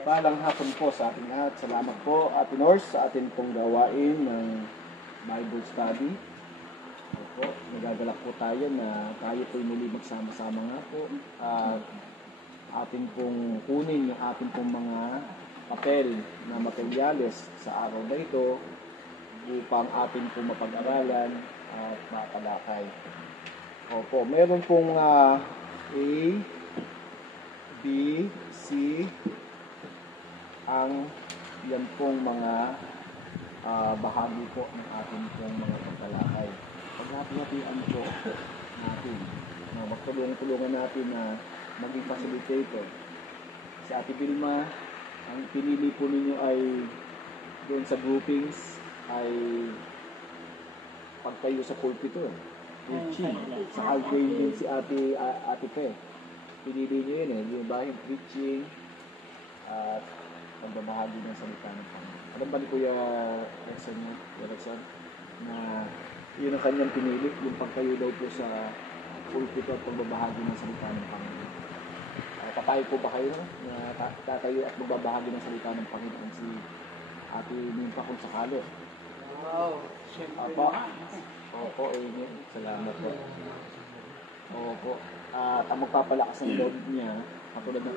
Palang hapon po sa ating lahat. Salamat po, Ate Nors, sa ating pong gawain ng Bible Study. Opo, nagagalak po tayo na tayo po'y muli magsama-sama nga po. At atin pong kunin yung ating pong mga papel na materyales sa araw na ito upang atin pong mapag-aralan at matalakay. Opo, meron pong A, B, C, ang yan pong mga bahagi po ng ating pong mga pagtalakay. Paghati-hatian po natin. Magtulungan natin na maging facilitator. Si Ate Vilma, ang pinili po ninyo ay doon sa groupings ay pagtayo sa pulpito. Preaching. Sa Alvin din si Ate Pe. Pinili nyo yun yung bahing preaching at pagbabahagi ng salita ng Panginoon. Alam ba ni Kuya Erickson na yun ang kanyang pinili, yung pagtayo daw po sa pulpito at pagbabahagi ng salita ng Panginoon. Papayag po ba kayo na tatayo at magbabahagi ng salita ng Panginoon si Ate Nimpa kung sakali? Wow, siyempre. Opo, amen. Salamat po. Opo. At ang magpapalakas ng loob niya, katulad ng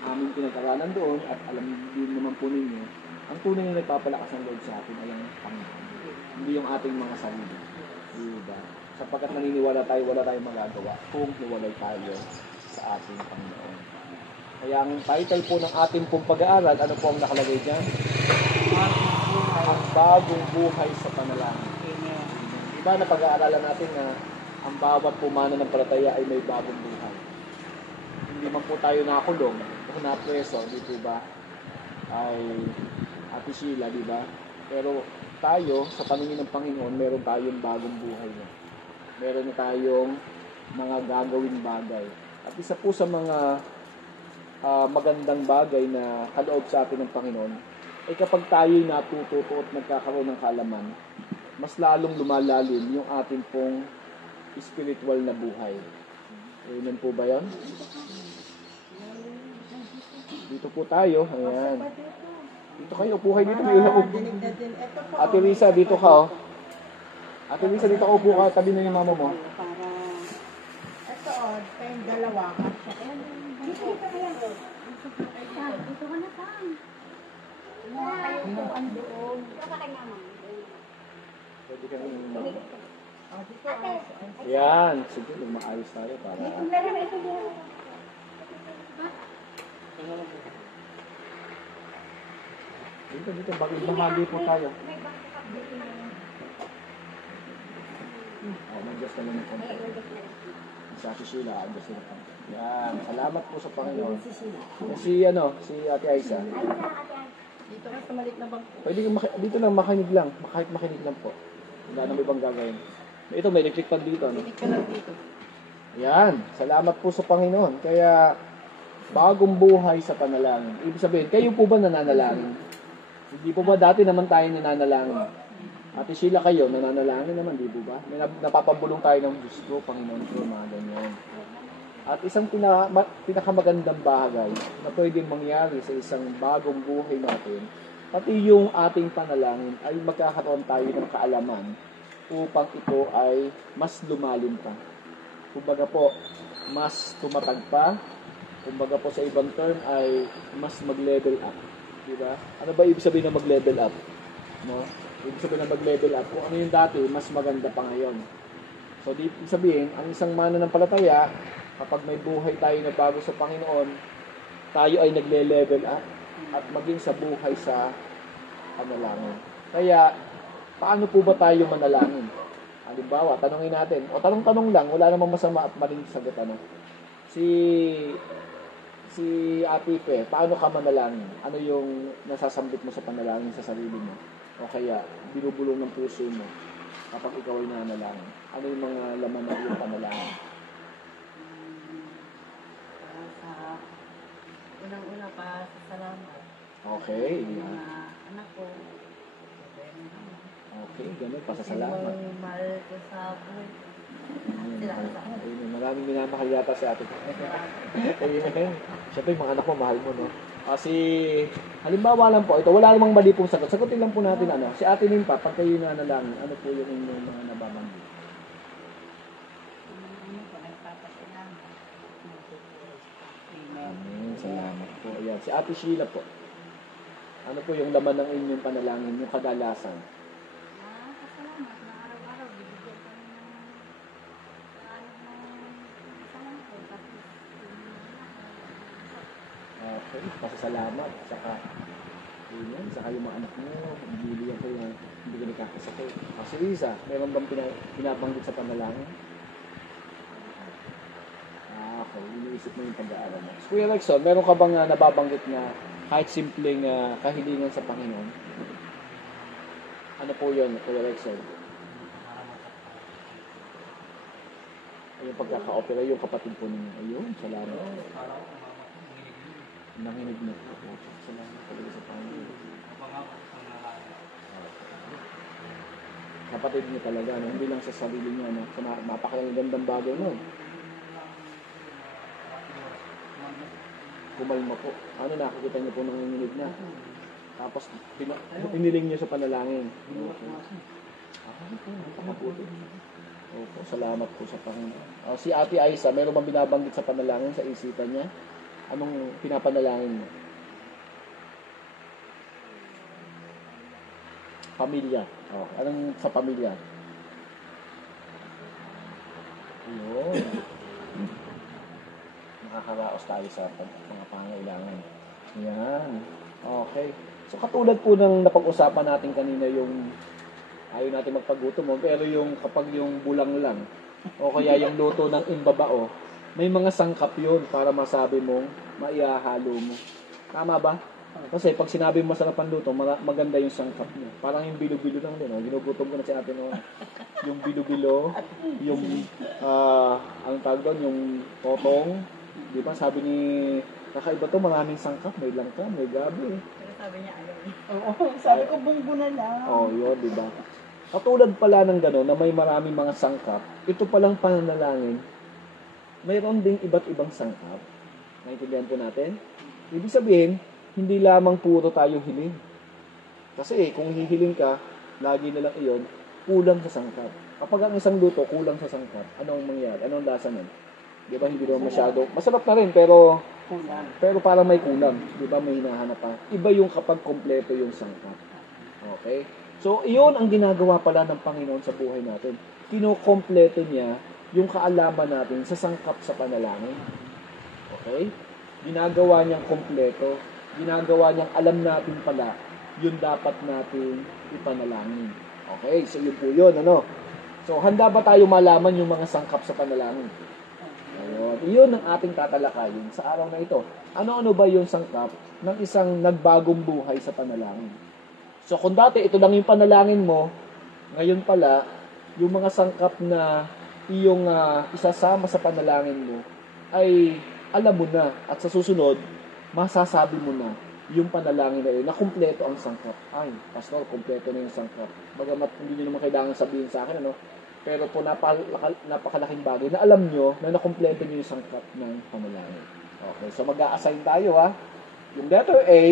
aming pinag-aralan doon, at alam din naman po ninyo, ang tunay na nagpapalakas ng loob sa atin ay ang Panginoon. Hindi yung ating mga sarili. Diba? Sapagkat naniniwala tayo, wala tayong magagawa kung hiwalay tayo sa ating Panginoon. Kaya ang title po ng ating pong pag-aaral, ano po ang nakalagay dyan? Ang bagong buhay sa panalangin. Diba na pag-aaralan natin na ang bawat pumana ng palataya ay may bagong buhay. Hindi man po tayo nakulong o napreso, di ba? Ay Ate Sheila, di ba? Pero tayo, sa paningin ng Panginoon, meron tayong bagong buhay na. Meron na tayong mga gagawin bagay. At isa po sa mga magandang bagay na kaloob sa atin ng Panginoon, ay kapag tayo'y natututo at nagkakaroon ng kaalaman, mas lalong lumalalim yung ating pong spiritual na buhay. Amen po ba yun? Dito po tayo. Ayan. Dito kayo. Upo kayo dito. Ate Risa, dito ka. Oh. Ate Risa, dito ka. Upo ka. Tabi na yung mama mo. Para, ito o, kayong dalawa. Dito ka na saan? Dito ang doon. Dito ka kay mama. Pwede ka rin. Yan. Sige, maayos tayo para... Dito. Bahagi po tayo. Mag-adjust ka lang ng konti. Si Ate Sheila, adjust na lang. Yan. Salamat po sa Panginoon. Si Ate Aisa. Dito ka sa maliit na bangko. Pwede dito lang makinig lang. Kahit makinig lang po. Wala nang ibang gagawin. Ito, may electric fan dito. Ano? Pilit ka lang dito. Yan. Salamat po sa Panginoon. Kaya, bagong buhay sa panalangin. Ibig sabihin, kayo po ba nananalangin? Hindi po ba dati naman tayo nananalangin? Ate Sheila, kayo, nananalangin naman, di po ba? May napapabulong tayo ng Diyos ko, Panginoon ko, mga ganyan. At isang pinakamagandang bagay na pwedeng mangyari sa isang bagong buhay natin, pati yung ating panalangin ay magkakaroon tayo ng kaalaman upang ito ay mas lumalim pa. Kumbaga po, mas tumatag pa. Kumbaga po sa ibang term ay mas mag-level up. Diba? Ano ba ibig sabihin na mag-level up? No? Ibig sabihin na mag-level up. Kung ano yung dati, mas maganda pa ngayon. So, ibig sabihin, ang isang mananampalataya, kapag may buhay tayo na bago sa Panginoon, tayo ay nagle-level up at maging sa buhay sa panalangin. Kaya, paano po ba tayo manalangin? Halimbawa, tanungin natin. O tanong-tanong lang, wala namang masama at maling sagot. Ano? Si Ate Pe, paano ka manalangin? Ano yung nasasambit mo sa panalangin sa sarili mo? O kaya, binubulong ng puso mo kapag ikaw ay nanalangin? Ano yung mga laman ng iyong panalangin? Unang-una pa sa salamat. Okay. Mga anak ko. Okay, ganun. Pasasalamat. Yung mahal ko sa buhay. Maraming minamahal yata si Ate. Siyempre, yung mga anak mo, mahal mo, no? Kasi, halimbawa lang po, ito, wala namang mali pong sagot. Sagutin lang po natin, si Ate Nimpa, pag kayo nanalangin, ano po yung inyong mga nababanggit? Salamat po. Ayan. Si Ate Sheila po. Ano po yung laman ng inyong panalangin, yung kadalasan? Pasalamat na araw-araw bibigyan kami ng salamat po. Okay, pasasalamat. Saka, yun, saka yung mga anak mo, bibili ako yung hindi ka nakakasakit. Kasi Isa, meron bang pinabanggit sa panalangin? Okay, iniisip mo yung pag-aaral mo. Kuya Rexon, meron ka bang nababanggit na kahit simpleng kahilingan sa Panginoon? Ano po yun, Kuya Rexon? Yung pagkaka-opera, yung kapatid po ninyo. Ayun, salamat. Nanginig na po. Salamat talaga sa Panginoon. Kapatid niyo talaga, no? Hindi lang sa sarili niya, no? Sa napakagandang bagay mo. Kumalma po. Ano, nakikita niyo po nanginginig na. Tapos, piniling niyo sa panalangin. Napakaputi. Opo, salamat po sa Panginoon. Si Ate Aiza, meron bang binabanggit sa panalangin sa isipan niya? Anong pinapanalangin mo? Pamilya. Anong sa pamilya? Ayun. Nakakaraos tayo sa mga pangailangan. Yan. Okay. So katulad po ng napag-usapan natin kanina yung ayaw natin magpagutom mo, pero yung kapag yung bulang lang o kaya yung luto ng imbabao, may mga sangkap yun para masabi mong maihahalo mo. Tama ba? Kasi pag sinabi mo masarap ang luto, maganda yung sangkap niya. Parang yung bilo-bilo lang din. Ginugutom ko na si Ate Nora. Yung bilo-bilo, yung anong tawag doon, yung totong. Di ba? Sabi ni kakaiba to, maraming sangkap. May langka, may gabi. Pero sabi niya, ayaw niya. Oo, sabi ko bunggo na lang. Yun, di ba? Katulad pala ng gano'n na may maraming mga sangkap, ito palang pananalangin, mayroon ding iba't ibang sangkap. Naintindihan po natin? Ibig sabihin, hindi lamang puro tayo hiling. Kasi kung hihiling ka, lagi na lang iyon, kulang sa sangkap. Kapag ang isang luto, kulang sa sangkap, anong mangyari? Anong lasa nun? Di ba, hindi naman masyado. Masarap na rin, pero parang may kulang. Di ba, may hinahanap pa. Iba yung kapag kompleto yung sangkap. Okay? So, iyon ang ginagawa pala ng Panginoon sa buhay natin. Kinokompleto niya yung kaalaman natin sa sangkap sa panalangin. Okay? Ginagawa niyang kompleto. Ginagawa niyang alam natin pala yun dapat natin ipanalangin. Okay? So, yun po yun. Ano? So, handa ba tayo malaman yung mga sangkap sa panalangin? Ayun. Iyon ang ating tatalakayin sa araw na ito. Ano-ano ba yung sangkap ng isang nagbagong buhay sa panalangin? So, kung dati ito lang yung panalangin mo, ngayon pala, yung mga sangkap na iyong isasama sa panalangin mo, ay alam mo na. At sa susunod, masasabi mo na yung panalangin na yun, na kumpleto ang sangkap. Ay, Pastor, kumpleto na yung sangkap. Bagamat hindi nyo naman kailangan sabihin sa akin, ano? Pero po, napakalaking bagay na alam nyo na nakumpleto nyo yung sangkap ng panalangin. Okay, so mag-a-assign tayo, ha? Yung letter A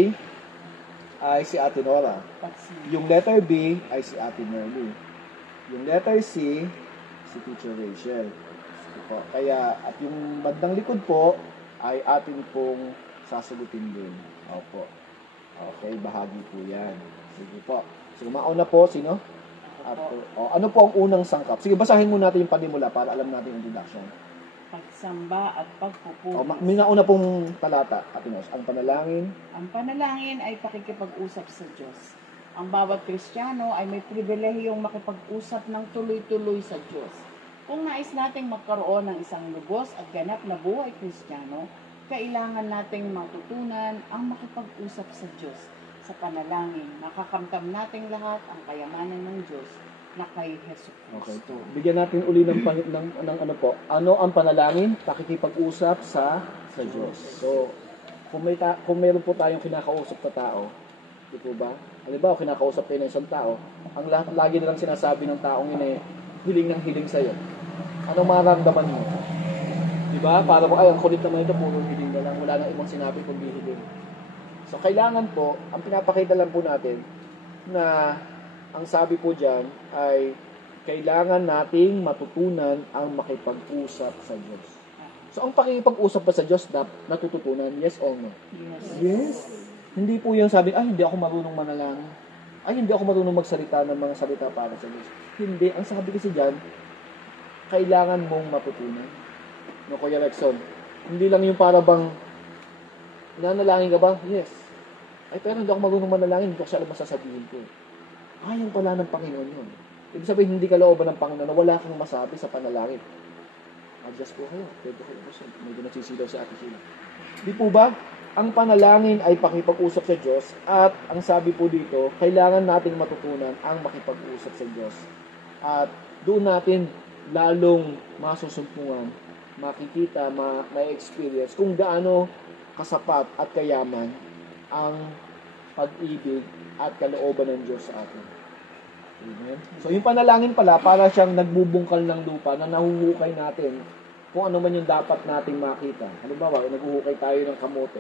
ay si Ate Nora. Yung letter B ay si Ate Merly. Yung letter C, si Teacher Rachel. Sige po. Kaya, at yung bandang likod po, ay atin pong sasagutin din. Opo. Okay, bahagi po yan. Sige po. So, mauna po, sino? Ano po ang unang sangkap? Sige, basahin muna natin yung panimula para alam natin yung introduction. Pagsamba at pagpupuri. May nauna pong talata, Ate Nos. Ang panalangin. Ang panalangin ay pakikipag-usap sa Diyos. Ang bawat Kristiyano ay may pribilehiyong makipag-usap ng tuloy-tuloy sa Diyos. Kung nais nating magkaroon ng isang lubos at ganap na buhay Kristiyano, kailangan nating matutunan ang makipag-usap sa Diyos. Sa panalangin, makakamtam nating lahat ang kayamanan ng Diyos na kay Hesus Kristo. Okay, to. Bigyan natin uli ng ano po. Ano ang panalangin? Pakikipag-usap sa Diyos. So, kung meron po tayong kinakausap na tao, di po ba? Halimbawa, kinakausap tayo ng isang tao, ang lagi nilang sinasabi ng taong yun hiling ng hiling sa'yo. Anong mararamdaman mo? Di ba? Para po, ay, ang kulit naman ito, puro hiling na lang. Wala nang ibang sinabi kundi hiling. So, kailangan po, ang pinapakita lang po natin na ang sabi po dyan ay kailangan nating matutunan ang makipag-usap sa Diyos. So, ang pakikipag-usap pa sa Diyos, natututunan, yes or no? Yes. Hindi po yung sabi, hindi ako marunong manalangin. Hindi ako marunong magsalita ng mga salita para sa Diyos. Hindi. Ang sabi kasi dyan, kailangan mong matutunan. No, Kuya Rexon? Hindi lang yung para bang, nanalangin ka ba? Yes. Pero hindi ako marunong manalangin, hindi ko siya alam masasabihin ko. Yan pala ng Panginoon yun. Ibig sabihin, hindi ka looban ng Panginoon na wala kang masabi sa panalangin. Adjust po kayo. Pwede kayo kasi medyo nagsisilaw si Ate Sheila. Di po ba? Ang panalangin ay pakipag-usap sa Diyos at ang sabi po dito, kailangan nating matutunan ang makipag-usap sa Diyos. At doon natin lalong masusumpungan, makikita, ma-experience kung gaano kasapat at kayaman ang pag-ibig at kalooban ng Diyos sa atin. Amen. So, yung panalangin pala, para siyang nagbubungkal ng lupa na nahuhukay natin kung ano man yung dapat nating makita. Halimbawa, naghuhukay tayo ng kamote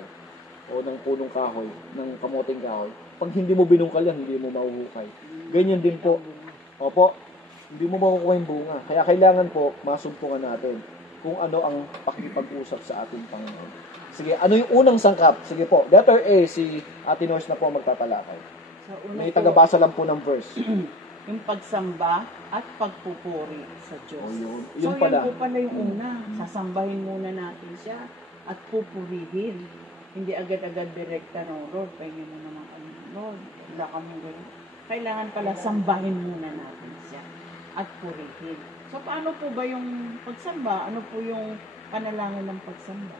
o ng punong kahoy, ng kamoteng kahoy. Pag hindi mo binungkal yan, hindi mo mahuhukay. Ganyan din po. Opo, hindi mo makukuha yung bunga. Kaya kailangan po, masumpungan natin kung ano ang pakipag-usap sa ating Panginoon. Sige, ano yung unang sangkap? Sige po, letter A, si Ate Nors na po magtatalakay. May tagabasa lang po ng verse. Yung pagsamba at pagpupuri sa Diyos. Yun pala. Yun po pala yung una. Sasambahin muna natin siya at pupurihin. Hindi agad-agad direkta, no, Lord, pahingin mo naman kami, Lord, wala kami ganyan. Kailangan pala sambahin muna natin siya at purihin. So, paano po ba yung pagsamba? Ano po yung panalangin ng pagsamba?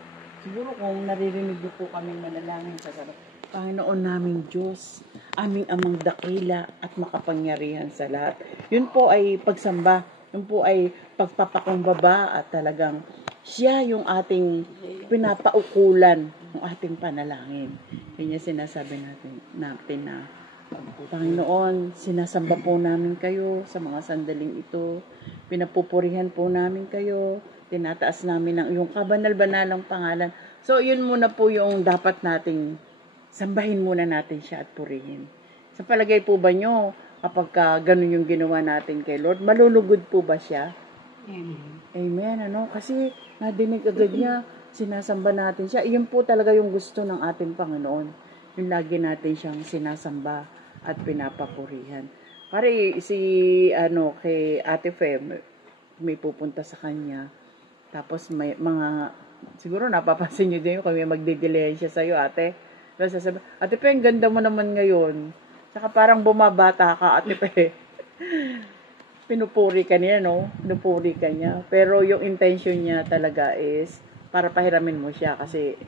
Siguro kung naririnig niyo po kaming manalangin sa sarap, Panginoon naming Diyos, aming amang dakila at makapangyarihan sa lahat. Yun po ay pagsamba. Yun po ay pagpapakumbaba at talagang siya yung ating pinapaukulan ng ating panalangin. Yun yung sinasabi natin na Panginoon, sinasamba po namin kayo sa mga sandaling ito. Pinapupurihan po namin kayo. Tinataas namin ang iyong kabanal-banalang pangalan. So, yun muna po yung dapat nating sambahin muna natin siya at purihin. Sa palagay po ba nyo, kapag ganun yung ginawa natin kay Lord, malulugod po ba siya? Amen. Kasi nadinig agad niya, sinasamba natin siya. Iyon po talaga yung gusto ng ating Panginoon. Yung lagi natin siyang sinasamba at pinapapurihan. Pare, kay Ate Fem, may pupunta sa kanya. Tapos may mga, siguro napapansin nyo din kung may magdidelay siya sa'yo, ate. Tapos sasabi, Ate Pe, ang ganda mo naman ngayon. Saka parang bumabata ka, Ate Pe. Pinupuri ka niya, no? Pinupuri ka niya. Pero yung intention niya talaga is para pahiramin mo siya kasi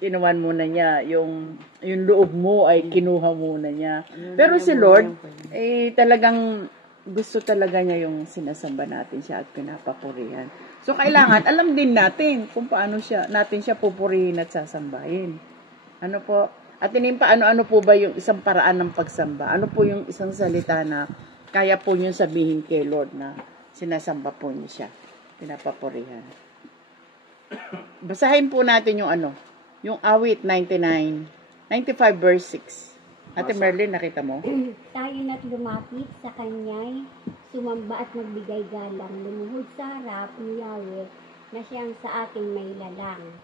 kinuhan muna niya. Yung loob mo ay kinuha muna niya. Pero si Lord, talagang gusto talaga niya yung sinasamba natin siya at pinapapurihan. So, kailangan, alam din natin kung paano natin siya pupurihin at sasambahin. Ano po? At inimpa, ano po ba yung isang paraan ng pagsamba? Ano po yung isang salita na kaya po niyo sabihin kay Lord na sinasamba po niyo siya, pinapapurihan? Basahin po natin yung awit 95 verse 6. Ate Merlin, nakita mo? Tayo na't lumapit sa kanya'y sumamba at magbigay galang, lumuhod sa harap ni Yahweh na siyang sa ating may lalang.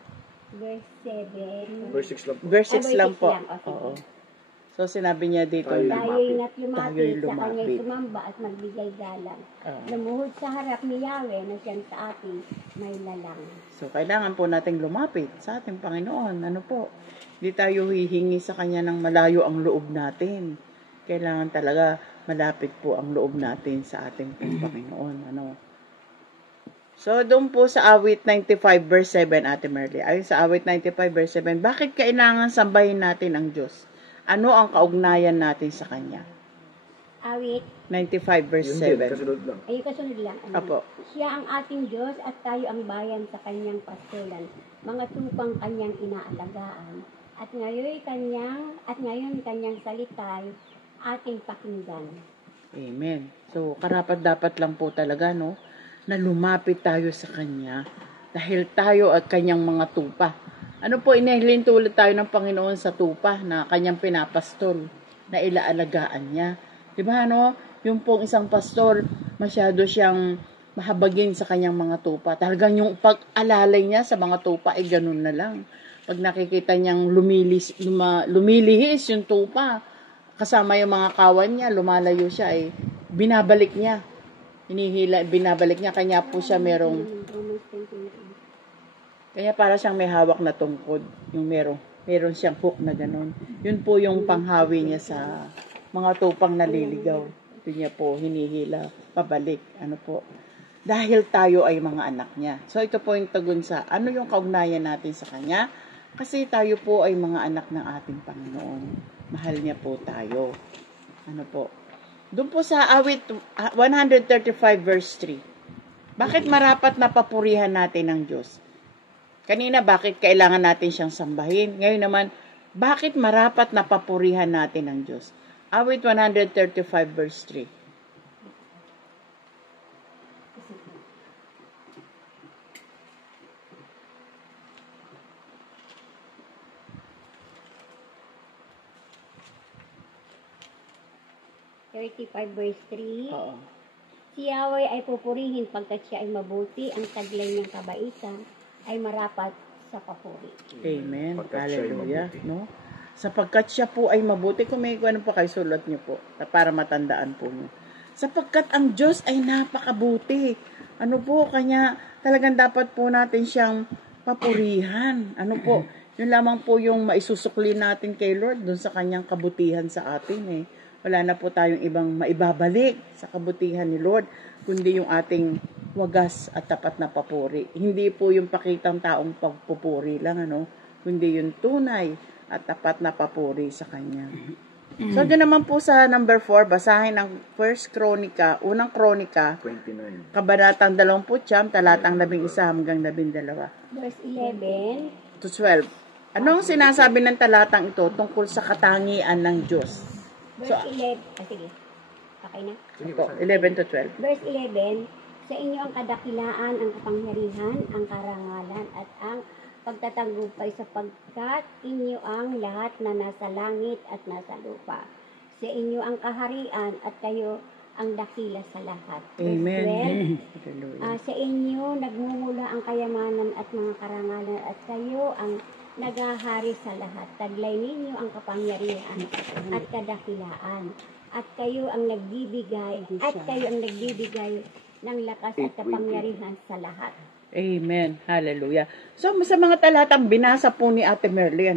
Verse 7. Verse 6 lang po. Verse 6 lang po. Okay. Oo. So, sinabi niya dito, Tayo'y lumapit Tayo'y sa kanya'y lumapit. sumamba at magbigay galang. Lumuhod sa harap ni Yahweh na siyang sa ating may lalang. So, kailangan po nating lumapit sa ating Panginoon. Ano po? Hindi tayo hihingi sa Kanya ng malayo ang loob natin. Kailangan talaga malapit po ang loob natin sa ating Panginoon. So, doon po sa awit 95 verse 7, Ate Merly. Ayon sa awit 95 verse 7, bakit kailangan sambahin natin ang Diyos? Ano ang kaugnayan natin sa Kanya? Awit 95 verse 7. Kasunod lang. ay kasunod lang. Apo. Siya ang ating Diyos at tayo ang bayan sa kanyang pastolan. Mga tupang kanyang inaalagaan. At ngayon kanyang salitay ating pakinggan. Amen. So, karapat-dapat lang po talaga, na lumapit tayo sa Kanya dahil tayo at Kanyang mga tupa. Ano po, inihilinto ulit tayo ng Panginoon sa tupa na kanyang pinapastol, na ilaalagaan niya. Diba, ano? Yung pong isang pastor, masyado siyang mahabagin sa kanyang mga tupa. Talagang yung pag-alalay niya sa mga tupa, ay ganun na lang. Pag nakikita niyang lumilihis yung tupa, kasama yung mga kawan niya, lumalayo siya, ay binabalik niya. Binabalik niya. Kanya po siya kaya para siyang may hawak na tungkod. Yung meron siyang hook na ganun. Yun po yung panghawi niya sa mga tupang naliligaw. Ito niya po hinihila pabalik. Ano po? Dahil tayo ay mga anak niya. So ito po yung tugon sa ano yung kaugnayan natin sa kanya. Kasi tayo po ay mga anak ng ating Panginoon. Mahal niya po tayo. Ano po? Doon po sa awit 135 verse 3. Bakit marapat na papurihan natin ng Diyos? Kanina, bakit kailangan natin siyang sambahin? Ngayon naman, bakit marapat na papurihan natin ng Diyos? Awit 135 verse 3. verse 3. Oo. Si Yahweh ay pupurihin pagkat siya ay mabuti, ang taglay niyang kabaitan ay marapat sa papuri. Amen. Sapagkat siya ay Hallelujah. mabuti. No? Sapagkat siya po ay mabuti. Kung may ano pa kayo, sulat niyo po. Para matandaan po niyo. Sapagkat ang Diyos ay napakabuti. Ano po, kanya talagang dapat po natin siyang papurihan. Ano po, yun lamang po yung maisusukli natin kay Lord dun sa kanyang kabutihan sa atin eh. Wala na po tayong ibang maibabalik sa kabutihan ni Lord, kundi yung ating wagas at tapat na papuri. Hindi po yung pakitang taong pagpupuri lang, ano, kundi yung tunay at tapat na papuri sa Kanya. So, doon naman po sa number 4, basahin ang unang Kronika, 29. kabanatang 20, talatang 11 hanggang 12. Verse 11. To 12. Anong sinasabi ng talatang ito tungkol sa katangian ng Diyos? Verse 11. Sige. Okay na? Ito, 11 to 12. Verse 11. Sa inyo ang kadakilaan, ang kapangyarihan, ang karangalan, at ang pagtatagumpay sapagkat inyo ang lahat na nasa langit at nasa lupa. Sa inyo ang kaharian at kayo ang dakila sa lahat. Amen. Verse 12. Sa inyo nagmumula ang kayamanan at mga karangalan at kayo ang nagahari sa lahat. Taglay ninyo ang kapangyarihan at kadakilaan. At kayo ang nagbibigay ng lakas at kapangyarihan sa lahat. Amen. Hallelujah. So, sa mga talatang binasa po ni Ate Merly,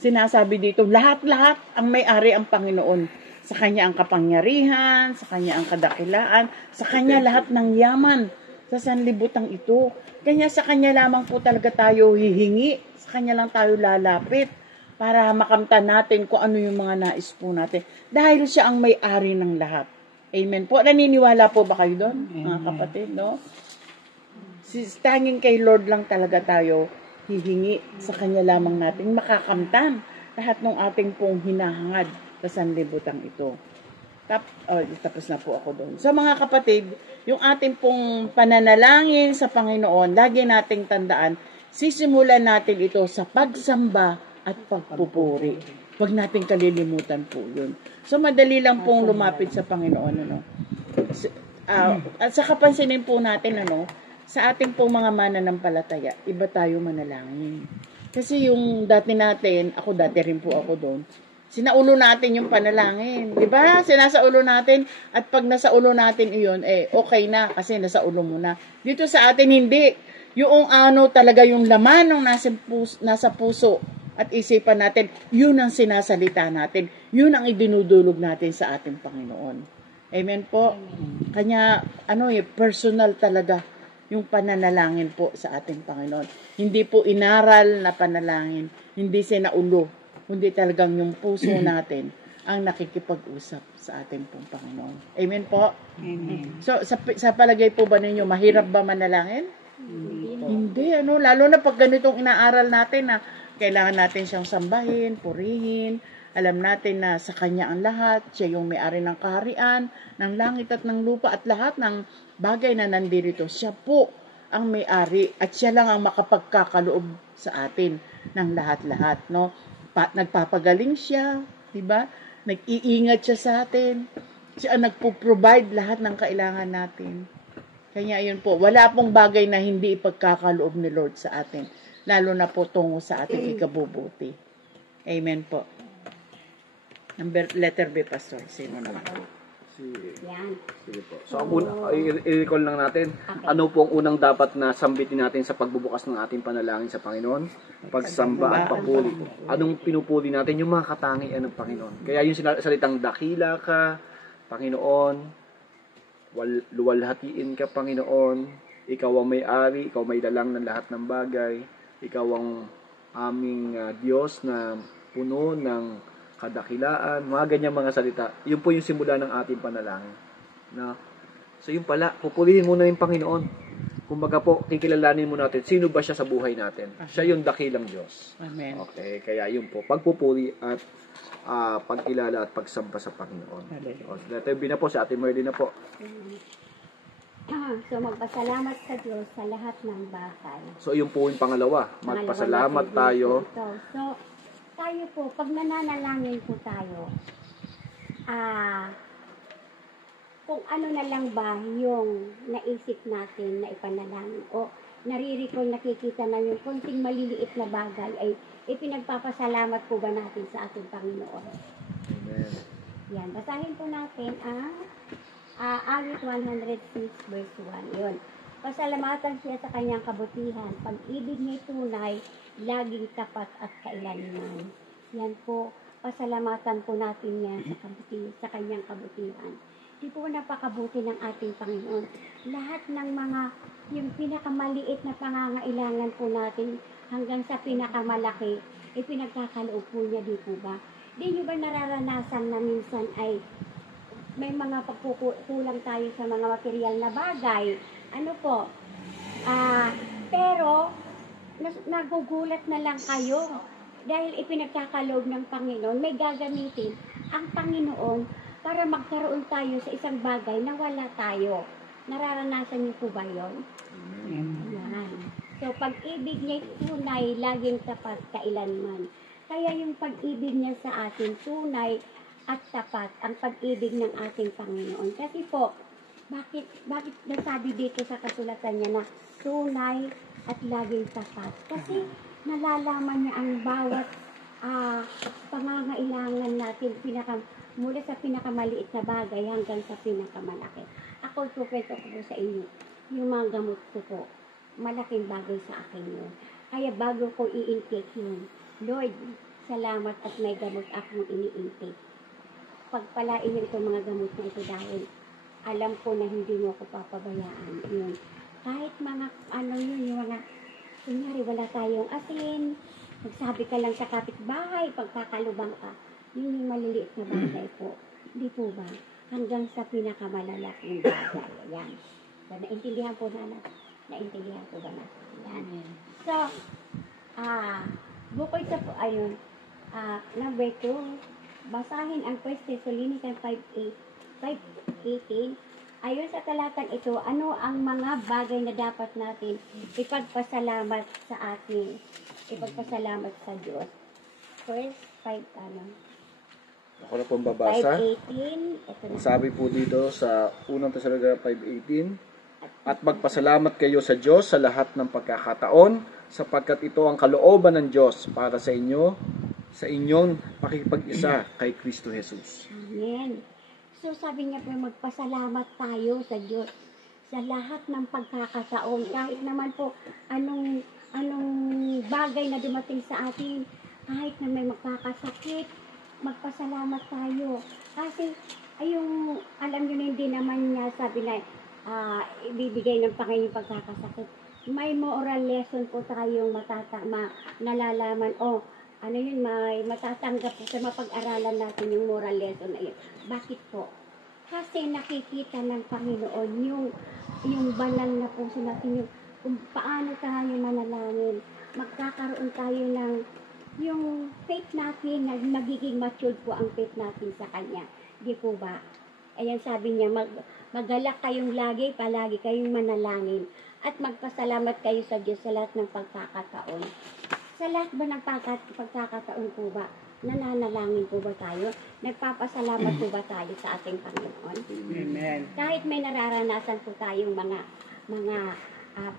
sinasabi dito, lahat-lahat ang may-ari ang Panginoon. Sa Kanya ang kapangyarihan, sa Kanya ang kadakilaan, sa Kanya lahat ng yaman sa sanlibutan ito. Kanya sa Kanya lamang po talaga tayo hihingi, sa Kanya lang tayo lalapit para makamtan natin kung ano yung mga nais po natin. Dahil siya ang may-ari ng lahat. Amen po. Naniniwala po ba kayo doon, mga kapatid, no? Tanging kay Lord lang talaga tayo hihingi, sa Kanya lamang natin makakamtan lahat ng ating pong hinahangad sa sanlibutan ito. Tapos na po ako doon. So mga kapatid, yung ating pong pananalangin sa Panginoon, lagi nating tandaan, sisimulan natin ito sa pagsamba at pagpupuri. Huwag nating kalilimutan po yun. So madali lang pong lumapit sa Panginoon. At sa kapansinin po natin, sa ating pong mga mananampalataya, iba tayo manalangin. Kasi yung dati rin po ako doon, sinaulo natin yung panalangin. Diba? Sinasaulo natin, at pag nasaulo natin iyon, okay na, kasi nasaulo mo na. Dito sa atin, hindi. Yung talaga yung laman ng nasa puso at isipan natin, yun ang sinasalita natin. Yun ang idinudulog natin sa ating Panginoon. Amen po? Kanya, personal talaga yung pananalangin po sa ating Panginoon. Hindi po inaral na panalangin, hindi sinaulo, kundi talagang yung puso natin ang nakikipag-usap sa ating pong Panginoon. Amen po? Amen. So, sa palagay po ba ninyo, mahirap ba manalangin? Hindi, lalo na pag ganitong inaaral natin na kailangan natin siyang sambahin, purihin, alam natin na sa Kanya ang lahat, siya yung may-ari ng kaharian, ng langit at ng lupa, at lahat ng bagay na nandito, siya po ang may-ari, at siya lang ang makapagkakaloob sa atin ng lahat-lahat, no? Nagpapagaling siya, di ba? Nag-iingat siya sa atin. Siya ang nagpo-provide lahat ng kailangan natin. Kaya yun po, wala pong bagay na hindi ipagkakaloob ni Lord sa atin, lalo na po tungo sa ating ikabubuti. Amen po. Letter B, Pastor. Sino naman po? Yan. Sige po. So, i-recall lang natin, ano po ang unang dapat na sambitin natin sa pagbubukas ng ating panalangin sa Panginoon? Pagsamba at papuri. Anong pinupuri natin? Yung mga katangian ng Panginoon. Kaya yung salitang dakila ka, Panginoon, luwalhatiin ka, Panginoon, ikaw ang may-ari, ikaw may dalang ng lahat ng bagay, ikaw ang aming Diyos na puno ng kadakilaan, mga ganyang mga salita. Yun po yung simula ng ating panalangin. No? So yun pala, pupurihin muna yung Panginoon. Kumbaga po, kikilalanin mo natin, sino ba siya sa buhay natin? Siya yung dakilang Diyos. Amen. Okay, kaya yun po, pagpupuri at pagkilala at pagsamba sa Panginoon. O, letter B na po, si Ate Merly na po. So, magpasalamat sa Diyos sa lahat ng bagay. So, yun po yung pangalawa. Magpasalamat tayo. So, tayo po, pag nananalangin po tayo, kung ano na lang ba yung naisip natin na ipanalangin o nariricall, nakikita na yung konting maliliit na bagay ay ipinagpapasalamat po ba natin sa ating Panginoon. Amen. Yan, basahin po natin ang Awit 106 verse 1. Yun. Pasalamatan siya sa kanyang kabutihan. Pag-ibig niya tunay, laging tapat at kailanman. Yan po, pasalamatan po natin yan sa kanyang kabutihan. Di po napakabuti ng ating Panginoon. Lahat ng mga, yung pinakamaliit na pangangailangan po natin hanggang sa pinakamalaki, pinagkakaloob po niya, di po ba? Di nyo ba nararanasan na minsan ay may mga pagkukulang tayo sa mga material na bagay? Ano po? Pero, nagugulat na lang kayo dahil ipinagkakaloob ng Panginoon, may gagamitin ang Panginoon para magkaroon tayo sa isang bagay na wala tayo. Nararanasan niyo po ba yun? Yan. So, pag-ibig niya tunay, laging tapat kailanman. Kaya yung pag-ibig niya sa atin, tunay at tapat ang pag-ibig ng ating Panginoon. Kasi po, bakit nasabi dito sa kasulatan niya na tunay at laging tapat? Kasi nalalaman niya ang bawat pangangailangan natin mula sa pinakamaliit na bagay hanggang sa pinakamalaki. Ako kwento ko po sa inyo, yung mga gamot ko po, malaking bagay sa akin yun. Kaya bago ko i-intake yun, Lord, salamat at may gamot akong ini-intake. Pagpalain niyo itong mga gamot na ito dahil alam ko na hindi mo ako papabayaan. Yun. Kahit mga, yung mga, kunyari wala tayong asin, magsabi ka lang sa kapitbahay, pagkakalubang ka, yun yung maliliit na bagay po. Di po ba? Hanggang sa pinakamalalaking bagay. Yan. So, naintindihan po na natin. Naintindihan po ba natin? Yan. So, bukod sa po, number 2, basahin ang 1 Thessalonians 5:18. Ayon sa talatang ito, ano ang mga bagay na dapat natin ipagpasalamat sa atin? Ipagpasalamat sa Diyos. First, 5, Ako na pong babasa. 5:18. Ito na. Sabi po dito sa 1 Thessalonians 5:18, at magpasalamat kayo sa Diyos sa lahat ng pagkakataon, sapagkat ito ang kalooban ng Diyos para sa inyo, sa inyong pakikipag-isa kay Kristo Jesus. Amen. So sabi niya po, magpasalamat tayo sa Diyos sa lahat ng pagkakataon. Kahit naman po anong bagay na dumating sa atin, kahit na may magkakasakit, magpasalamat tayo. Kasi alam niyo na hindi naman niya sabi na ibibigay ng Panginoon pagkakasakit. May moral lesson po tayong nalalaman. May matatanggap po sa mapag-aralan natin yung moral lesson na yun. Bakit po? Kasi nakikita ng Panginoon yung banal na puso natin, kung paano tayo manalangin. Magkakaroon tayo ng yung faith natin, magiging matured po ang faith natin sa Kanya. Di po ba? Ayan sabi niya, magalak kayong palagi kayong manalangin, at magpasalamat kayo sa Diyos sa lahat ng pagkakataon. Sa lahat ba ng pagkakataon po ba, nananalangin po ba tayo? Nagpapasalamat po ba tayo sa ating Panginoon? Amen. Kahit may nararanasan po tayong mga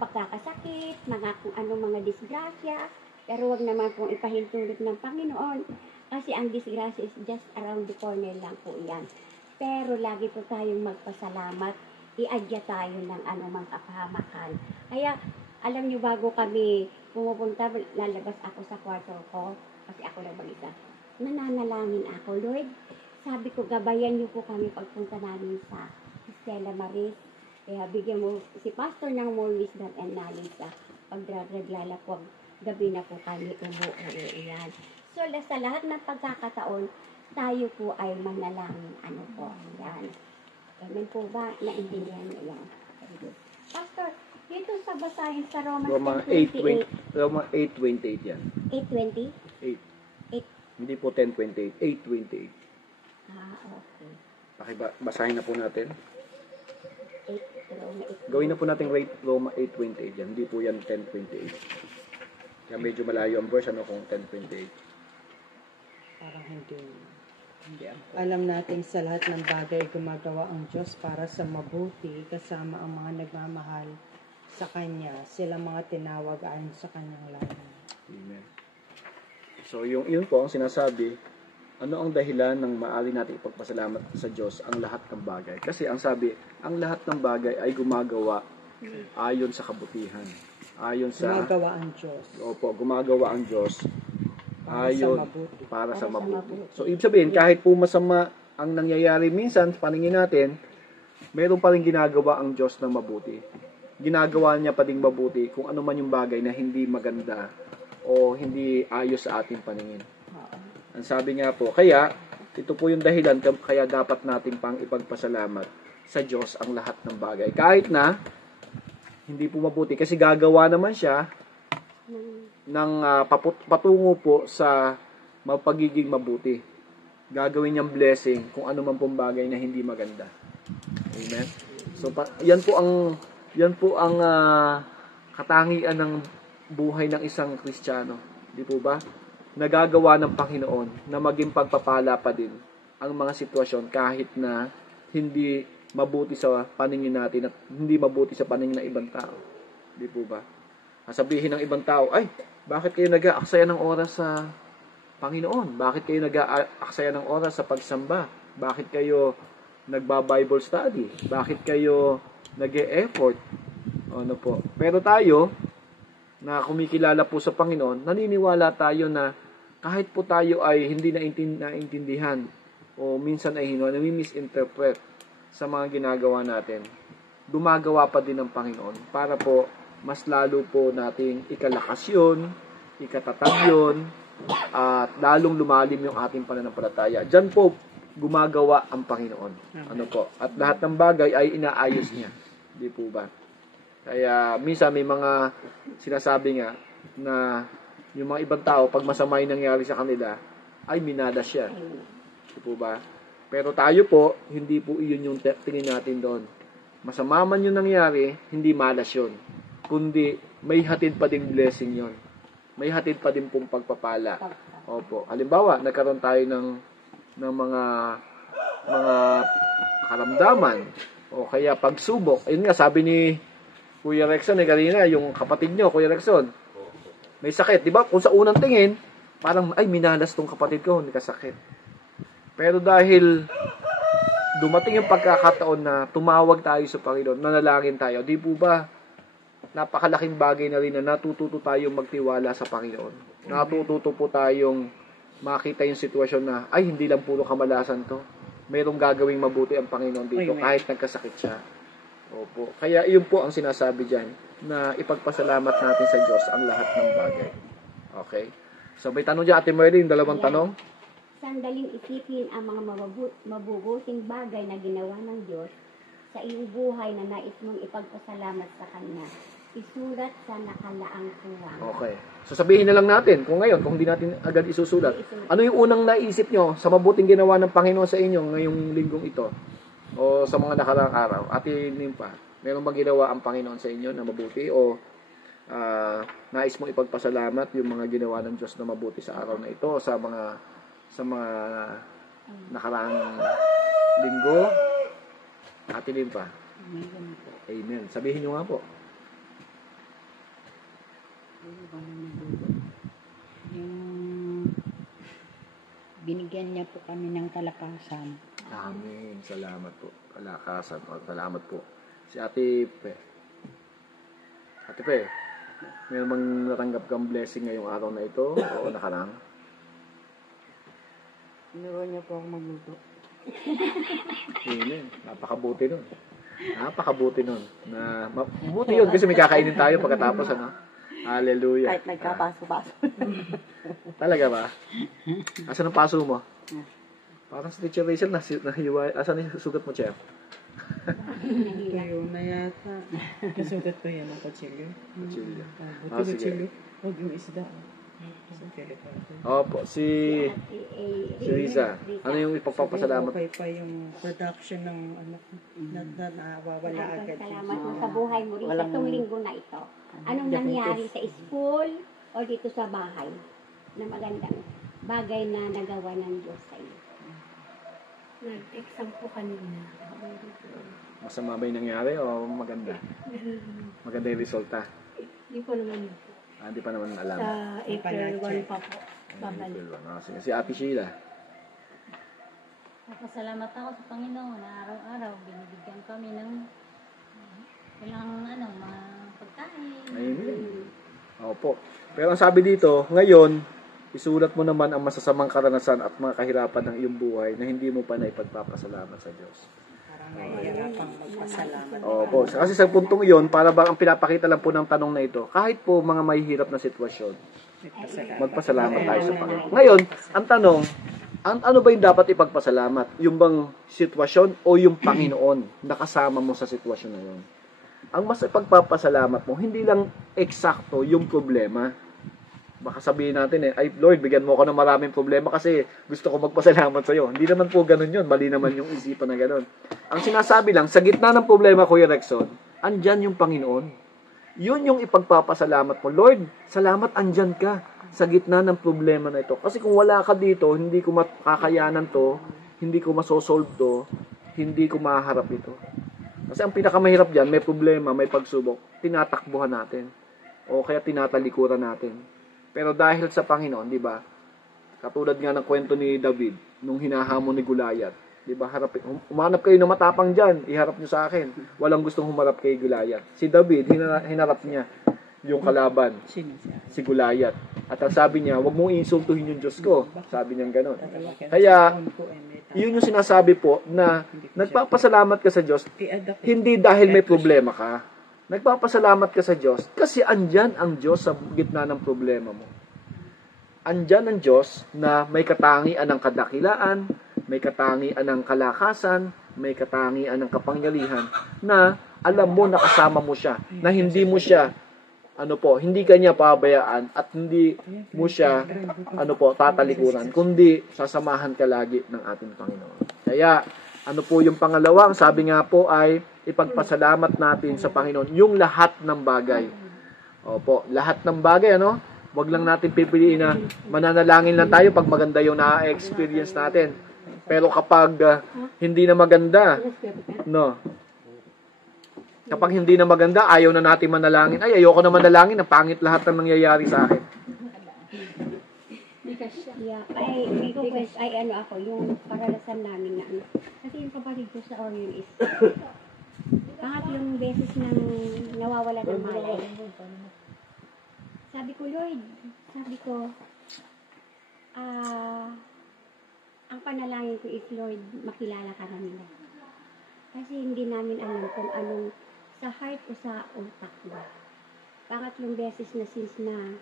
pagkakasakit, kung anong mga disgrasya, pero wag naman pong ipahintulot ng Panginoon kasi ang disgrasya is just around the corner lang po yan. Pero lagi po tayong magpasalamat, iadya tayo ng anumang kapahamakan. Kaya, alam niyo, bago kami pumupunta, lalabas ako sa kwarto ko, kasi ako lang mag-isa. Nananalangin ako, Lord, sabi ko, gabayan niyo po kami pagpunta namin sa Stella Maris. Kaya bigyan mo si Pastor ng more wisdom and knowledge sa pagdadaglalapwag. Gabi na po kami umuwi. Yan. So, sa lahat ng pagkakataon, tayo po ay manalangin. Ano po? Yan. Amen po ba? Naintindihan niyo yan? Pastor, dito sa basahin sa Romans Roma 10:28. Roma 8:28 yan. 8:20? 8. Hindi po 10:28. 8:28. Okay. Basahin na po natin. 8, Roma 8. Gawin na po natin Roma 8:28 yan. Hindi po yan 10:28. Kaya medyo malayo ang verse kung 10:28. Parang hindi. Alam natin sa lahat ng bagay gumagawa ang Diyos para sa mabuti kasama ang mga nagmamahal sa Kanya. Sila mga tinawag ayon sa Kanyang laman. Amen. So, yun po ang sinasabi, ano ang dahilan ng maaari natin ipagpasalamat sa Diyos ang lahat ng bagay? Kasi ang sabi, ang lahat ng bagay ay gumagawa ayon sa kabutihan. Ayon sa... Gumagawa ang Diyos. Opo, gumagawa ang Diyos ayon para sa mabuti. So, ibig sabihin, kahit po masama ang nangyayari minsan sa paningin natin, meron pa rin ginagawa ang Diyos na mabuti. Ginagawa niya pa ding mabuti kung ano man yung bagay na hindi maganda o hindi ayos sa ating paningin. Ang sabi nga po, kaya, ito po yung dahilan, kaya dapat natin pang ipagpasalamat sa Diyos ang lahat ng bagay. Kahit na, hindi po mabuti, kasi gagawa naman siya ng patungo po sa pagiging mabuti. Gagawin niyang blessing kung ano man pong bagay na hindi maganda. Amen? So, yan po ang katangian ng buhay ng isang Kristiyano. Di po ba? Nagagawa ng Panginoon na maging pagpapala pa din ang mga sitwasyon kahit na hindi mabuti sa paningin natin at hindi mabuti sa paningin ng ibang tao. Di po ba? Sabihin ng ibang tao, ay, bakit kayo nag-aaksaya ng oras sa Panginoon? Bakit kayo nag-aaksaya ng oras sa pagsamba? Bakit kayo nagba-Bible study? Bakit kayo nag-e-effort? Ano po? Pero tayo, na kumikilala po sa Panginoon, naniniwala tayo na kahit po tayo ay hindi naintindihan o minsan ay nami-misinterpret sa mga ginagawa natin, gumagawa pa din ng Panginoon para po mas lalo po nating ikalakas yun, ikatatag yun, at lalong lumalim yung ating pananampalataya. Diyan po gumagawa ang Panginoon. Ano po? At lahat ng bagay ay inaayos niya. Di po ba? Kaya minsan may mga sinasabi nga na yung mga ibang tao, pag masama yung nangyari sa kanila, ay minadas siya. Di po ba? Pero tayo po, hindi po iyon yung tingin natin doon. Masama man yung nangyari, hindi malas yun. Kundi may hatid pa ding blessing yon. May hatid pa din pong pagpapala. Opo. Halimbawa, nagkaroon tayo ng mga karamdaman o kaya pagsubok. Ayun nga, sabi ni Kuya Rexon kanina, yung kapatid nyo, Kuya Rexon, may sakit. Di ba? Kung sa unang tingin, parang, ay, minalas tong kapatid ko, hindi ka sakit. Pero dahil dumating yung pagkakataon na tumawag tayo sa Panginoon, nanalangin tayo, di po ba, napakalaking bagay na rin na natututo tayong magtiwala sa Panginoon. Natututo po tayong makita yung sitwasyon na, ay, hindi lang puro kamalasan to. Mayroong gagawing mabuti ang Panginoon dito kahit nagkasakit siya. Opo. Kaya iyon po ang sinasabi dyan, na ipagpasalamat natin sa Diyos ang lahat ng bagay. Okay? So, may tanong dyan, Ate Merlin, dalawang tanong. Sandaling isipin ang mga mabubuting bagay na ginawa ng Diyos sa iyong buhay na nais mong ipagpasalamat sa Kanya. Isulat sa nakalaang tuwang. Okay. So sabihin na lang natin, kung hindi natin agad isusulat, ano yung unang naisip nyo sa mabuting ginawa ng Panginoon sa inyo ngayong linggong ito? O sa mga nakaraang araw? Ate Nimpa, meron bang ginawa ang Panginoon sa inyo na mabuti? O nais mong ipagpasalamat yung mga ginawa ng Diyos na mabuti sa araw na ito, sa mga nakaraang linggo. Ate Limpa. Amen po. Amen. Sabihin nyo nga po. Yung binigyan niya po kami ng kalakasan. Amen. Salamat po. Kalakasan. Salamat po. Si Ate Pe. Ate Pe, may bang natanggap kang blessing ngayong araw na ito o nakarang? Inuwan niya po ako magluto. Amen. Napakabuti nun. Napakabuti nun. Mabuti yun kasi may kakainin tayo pagkatapos, ano? Hallelujah. Kahit nagkapaso-paso. Talaga ba? Asan ang paso mo? Parang sa Teacher Rachel, nahiway. Asan yung sugat mo, Chef? Ayun na yata. Kasugat ko yan ang kutsilyo. Kutsilyo. Buti sige. kutsilyo. Huwag yung isda. Opo, si Riza. Ano yung ipagpapasalamat? Okay pa yung production ng anak na nawawala agad. Salamat mo sa buhay mo rin sa itong linggo na ito. Anong nangyari sa school o dito sa bahay na magandang bagay na nagawa ng Diyos sa iyo? Nag-exam po kanina. Masama ba yung nangyari o maganda? Maganda yung resulta. Hindi po naman Hindi pa naman alam. sa April 1 pa po. Babalik. Sige, si Ate Sheila. Pasalamat ako sa Panginoon na araw-araw binibigyan kami ng mga pagkain. Amen. Opo. Pero ang sabi dito, ngayon, isulat mo naman ang masasamang karanasan at mga kahirapan ng iyong buhay na hindi mo pa na ipagpapasalamat sa Diyos. Parang nahihirapang magpasalamat. Opo. Kasi sa puntong iyon, para bang ang pinapakita lang po ng tanong na ito, kahit po mga mahihirap na sitwasyon, magpasalamat tayo sa Panginoon. Ngayon, ang tanong, ano ba yung dapat ipagpasalamat? Yung bang sitwasyon o yung Panginoon na kasama mo sa sitwasyon na yun? Ang mas ipagpapasalamat mo, hindi lang eksakto yung problema. Baka sabihin natin ay Lord, bigyan mo ako ng maraming problema kasi gusto ko magpasalamat sa iyo. Hindi naman po ganun yun. Mali naman yung isipan na ganun. Ang sinasabi lang, sa gitna ng problema, Kuya Rexon, andyan yung Panginoon. Yun yung ipagpapasalamat mo. Lord, salamat andyan ka sa gitna ng problema na ito. Kasi kung wala ka dito, hindi ko makakayanan to, hindi ko masosolve to, hindi ko maharap ito. Kasi ang pinakamahirap dyan, may problema, may pagsubok, tinatakbuhan natin. O kaya tinatalikuran natin. Pero dahil sa Panginoon, di ba? Katulad nga ng kwento ni David, nung hinahamon ni Goliath. Di ba? Umanap kayo na matapang dyan, iharap nyo sa akin. Walang gustong humarap kay Goliath. Si David, hinarap niya yung kalaban, si Goliath. At ang sabi niya, huwag mong insultuhin yung Diyos ko. Sabi niya gano'n. Kaya, yun yung sinasabi po na nagpapasalamat ka sa Diyos, hindi dahil may problema ka. Nagpapasalamat ka sa Diyos kasi andyan ang Diyos sa gitna ng problema mo. Andyan ang Diyos na may katangian ng kadakilaan, may katangian ng kalakasan, may katangian ng kapangyarihan na alam mo na kasama mo siya, na hindi mo siya hindi kanya pabayaan at hindi mo siya tatalikuran, kundi sasamahan ka lagi ng ating Panginoon. Kaya yung pangalawang sabi nga po ay ipagpasalamat natin sa Panginoon yung lahat ng bagay. Opo, lahat ng bagay Wag lang natin pipiliin na mananalangin lang tayo pag maganda yung na-experience natin. Pero kapag hindi na maganda, kapag hindi na maganda, ayaw na natin manalangin. Ay, ayoko na manalangin. Ang pangit lahat ng nangyayari sa akin. Yeah, yung karanasan namin na kasi yung kapatid ko sa Orion is pangatlong beses nang nawawala ng malay. Sabi ko, Lord, ang panalangin ko is, Lord, makilala ka nila. Kasi hindi namin alam kung anong sa heart o sa utak ba. Pangatlong beses na since na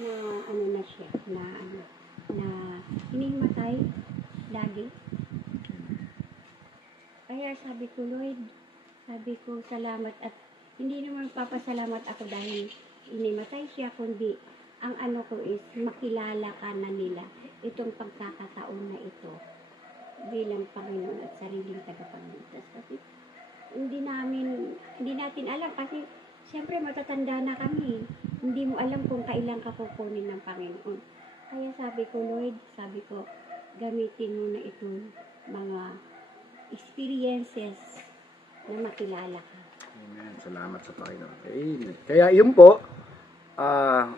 siya, na hinihimatay lagi. Kaya sabi ko, Lord, salamat at hindi naman papasalamat ako dahil hinimatay siya, kundi ang ko is makilala ka na nila itong pagkakataon na ito bilang Panginoon at sariling tagapagligtas. Kasi hindi natin alam kasi Siyempre, matatanda na kami. Hindi mo alam kung kailan ka kukunin ng Panginoon. Kaya sabi ko, Lord, sabi ko, gamitin mo na itong mga experiences na makilala ka. Amen. Salamat sa Panginoon. Amen. Kaya yun po,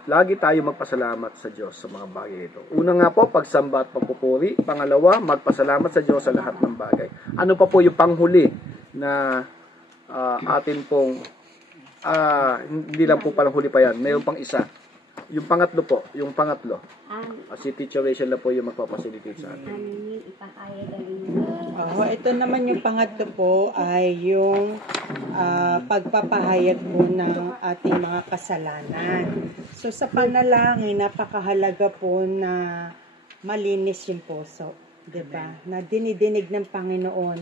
lagi tayo magpasalamat sa Diyos sa mga bagay ito. Una nga po, pagsamba at pagpupuri. Pangalawa, magpasalamat sa Diyos sa lahat ng bagay. Ano pa po yung panghuli na atin pong, hindi lang po palang huli pa yan, mayroon pang isa. Yung pangatlo po, si Teacher Rachel na po yung magpapasilitate sa atin. Ipakaya Ito naman yung pangatlo po ay yung pagpapahayag po ng ating mga kasalanan. So sa panalangin, napakahalaga po na malinis yung puso. Diba? Na dinidinig ng Panginoon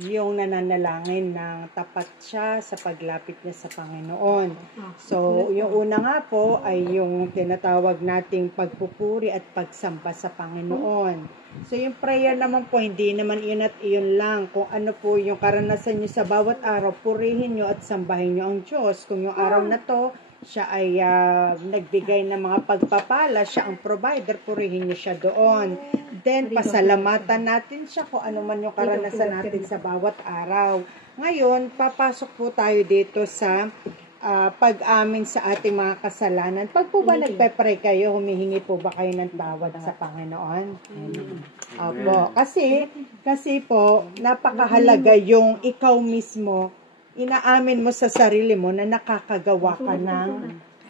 yung nananalangin ng tapat siya sa paglapit niya sa Panginoon. So, yung una nga po ay yung tinatawag nating pagpupuri at pagsamba sa Panginoon. So, yung prayer naman po, hindi naman iyon at iyon lang. Kung ano po yung karanasan niyo sa bawat araw, purihin niyo at sambahin niyo ang Diyos. Kung yung araw na to, siya ay nagbigay ng mga pagpapala, siya ang provider, purihin niyo siya doon. Then, pasalamatan natin siya kung ano man yung karanasan natin sa bawat araw. Ngayon, papasok po tayo dito sa pag-amin sa ating mga kasalanan. Pag po ba nagpe-pray kayo, humihingi po ba kayo ng tawad sa Panginoon? Opo. Kasi po, napakahalaga yung ikaw mismo, inaamin mo sa sarili mo na nakakagawa ka ng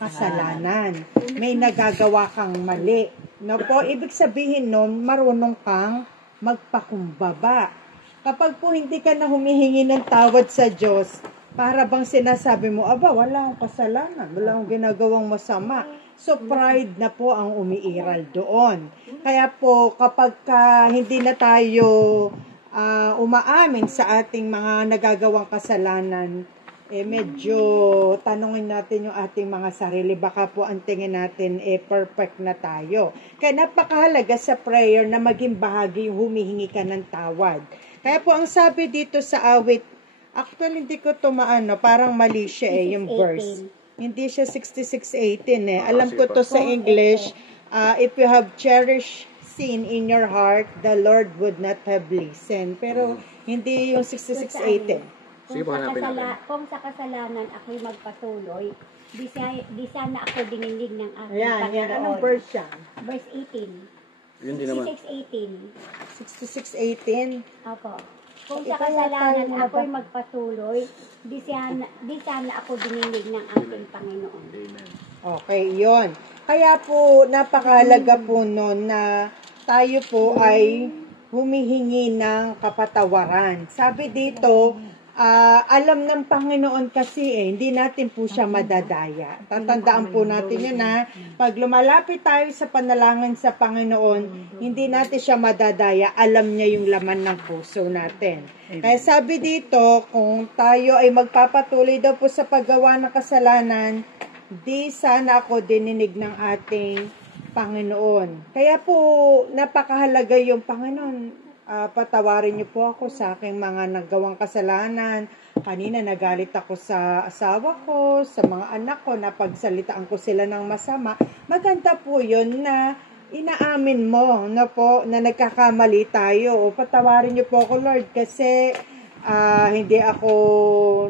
kasalanan. May nagagawa kang mali. No po, ibig sabihin nun, marunong kang magpakumbaba. Kapag po hindi ka na humihingi ng tawad sa Diyos, para bang sinasabi mo, wala akong kasalanan, wala akong ginagawang masama. So, pride na po ang umiiral doon. Kaya po, kapag hindi na tayo umaamin sa ating mga nagagawang kasalanan, medyo tanungin natin yung ating mga sarili. Baka po ang tingin natin, perfect na tayo. Kaya napakahalaga sa prayer na maging bahagi yung humihingi ka ng tawad. Kaya po ang sabi dito sa awit, actually hindi ko tumaano, parang mali siya yung verse. Hindi siya 66:18 Alam ko to sa English, if you have cherished sin in your heart, the Lord would not have listened. Pero hindi yung 66:18. Kung sa kasalanan ako'y magpatuloy, di sana ako dininig ng aking Panginoon. Yan. Anong verse siya? Verse 18. Yun din naman. 66:18. 66:18. Opo. Kung sa kasalanan ako'y magpatuloy, di sana ako dininig ng aking Panginoon. Amen. Okay, yon. Kaya po, napakahalaga po noon na tayo po ay humihingi ng kapatawaran. Sabi dito, alam ng Panginoon kasi hindi natin po siya madadaya. Tatandaan po natin yun pag lumalapit tayo sa panalangin sa Panginoon, hindi natin siya madadaya. Alam niya yung laman ng puso natin. Kaya sabi dito, kung tayo ay magpapatuloy daw po sa paggawa ng kasalanan, di sana ako dininig ng ating Panginoon. Kaya po, napakahalaga yung Panginoon. Patawarin niyo po ako sa aking mga naggawang kasalanan. Kanina nagalit ako sa asawa ko, sa mga anak ko, napagsalitaan ko sila ng masama. Maganda po yun na inaamin mo na nagkakamali tayo. O patawarin niyo po ako, Lord, kasi hindi ako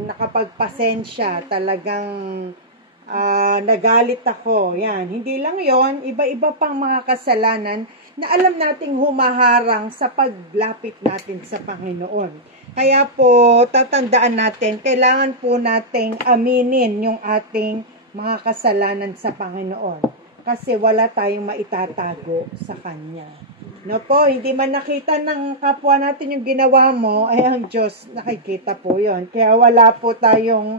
nakapagpasensya. Talagang nagalit ako. Yan. Hindi lang yon, iba-iba pang mga kasalanan na alam nating humaharang sa paglapit natin sa Panginoon. Kaya po, tatandaan natin, kailangan po nating aminin yung ating mga kasalanan sa Panginoon. Kasi wala tayong maitatago sa Kanya. No po, hindi man nakita ng kapwa natin yung ginawa mo, ay ang Diyos nakikita po yon. Kaya wala po tayong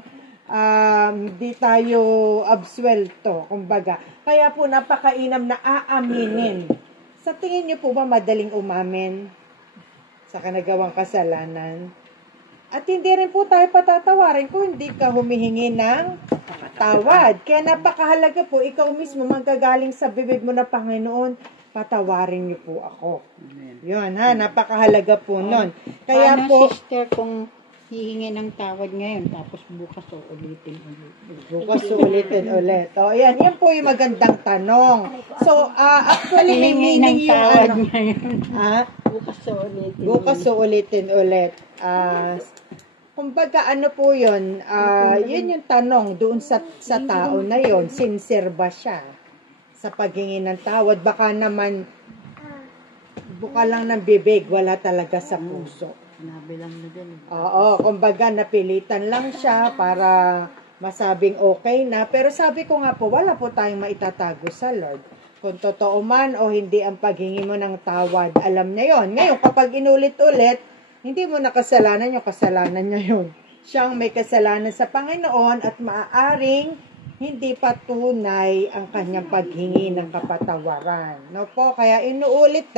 di tayo absuelto, kumbaga. Kaya po napakainam na aaminin. Sa tingin niyo po ba madaling umamin sa kanagawang kasalanan? At hindi rin po tayo patatawarin kung hindi ka humihingi ng tawad. Kaya napakahalaga po, ikaw mismo manggagaling sa bibig mo na, Panginoon, patawarin niyo po ako. Yun napakahalaga po nun. Kaya po, sister, kung hihingi ng tawad ngayon, tapos bukas ulitin ulit. Bukas ulitin ulit. O, yan po yung magandang tanong. So, actually, may meaning yung ano. Bukas ulitin ulit. Kumbaga, ano po yun, yun yung tanong doon sa tao na yun, sincere ba siya sa paghingi ng tawad? Baka naman, buka lang ng bibig, wala talaga sa puso. Nabilang na din. Oo, kumbaga napilitan lang siya para masabing okay na. Pero sabi ko nga po, wala po tayong maitatago sa Lord. Kung totoo man o hindi ang paghingi mo ng tawad, alam niya yon. Ngayon, kapag inulit-ulit, hindi mo nakasalanan yung kasalanan niya yun. Siyang may kasalanan sa Panginoon at maaaring hindi pa tunay ang kanyang paghingi ng kapatawaran. No po, kaya inuulit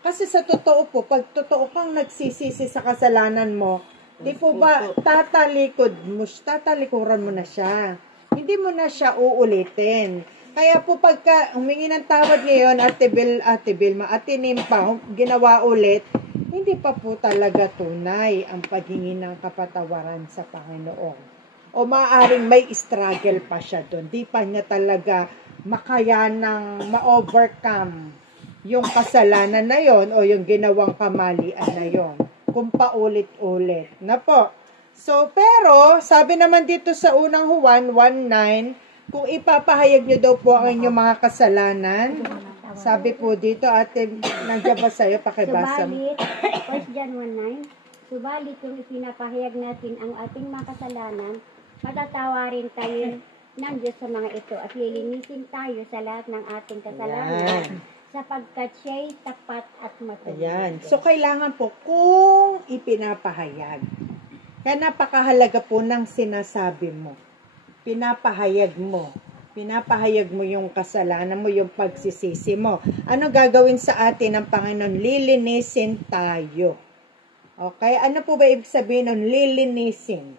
Kasi sa totoo po, pag totoo kang nagsisisi sa kasalanan mo, di po ba tatalikuran mo na siya. Hindi mo na siya uulitin. Kaya po pagka humingi ng tawad ngayon, Ate Vilma, Ate Nimpa, ginawa ulit, hindi pa po talaga tunay ang paghingi ng kapatawaran sa Panginoon. O maaaring may struggle pa siya doon. Di pa niya talaga makayanang ma-overcome yung kasalanan na yon o yung ginawang kamalian na yon. Kung paulit-ulit. Na po. So, pero, sabi naman dito sa unang Juan 1:9, kung ipapahayag nyo daw po ang inyong mga kasalanan, sabi po dito, ate, nandiyan ba sa'yo? Pakibasa mo. Subalit, 1 John 1:9, subalit kung ipinapahayag natin ang ating mga kasalanan, patatawarin tayo ng Diyos sa mga ito at lilinisin tayo sa lahat ng ating kasalanan. Sapagkat siya'y tapat at matuwid. Ayan. So, kailangan po, kung ipinapahayag, kaya napakahalaga po ng sinasabi mo. Pinapahayag mo yung kasalanan mo, yung pagsisisi mo. Ano gagawin sa atin ng Panginoon? Lilinisin tayo. Okay? Ano po ba ibig sabihin ng lilinisin?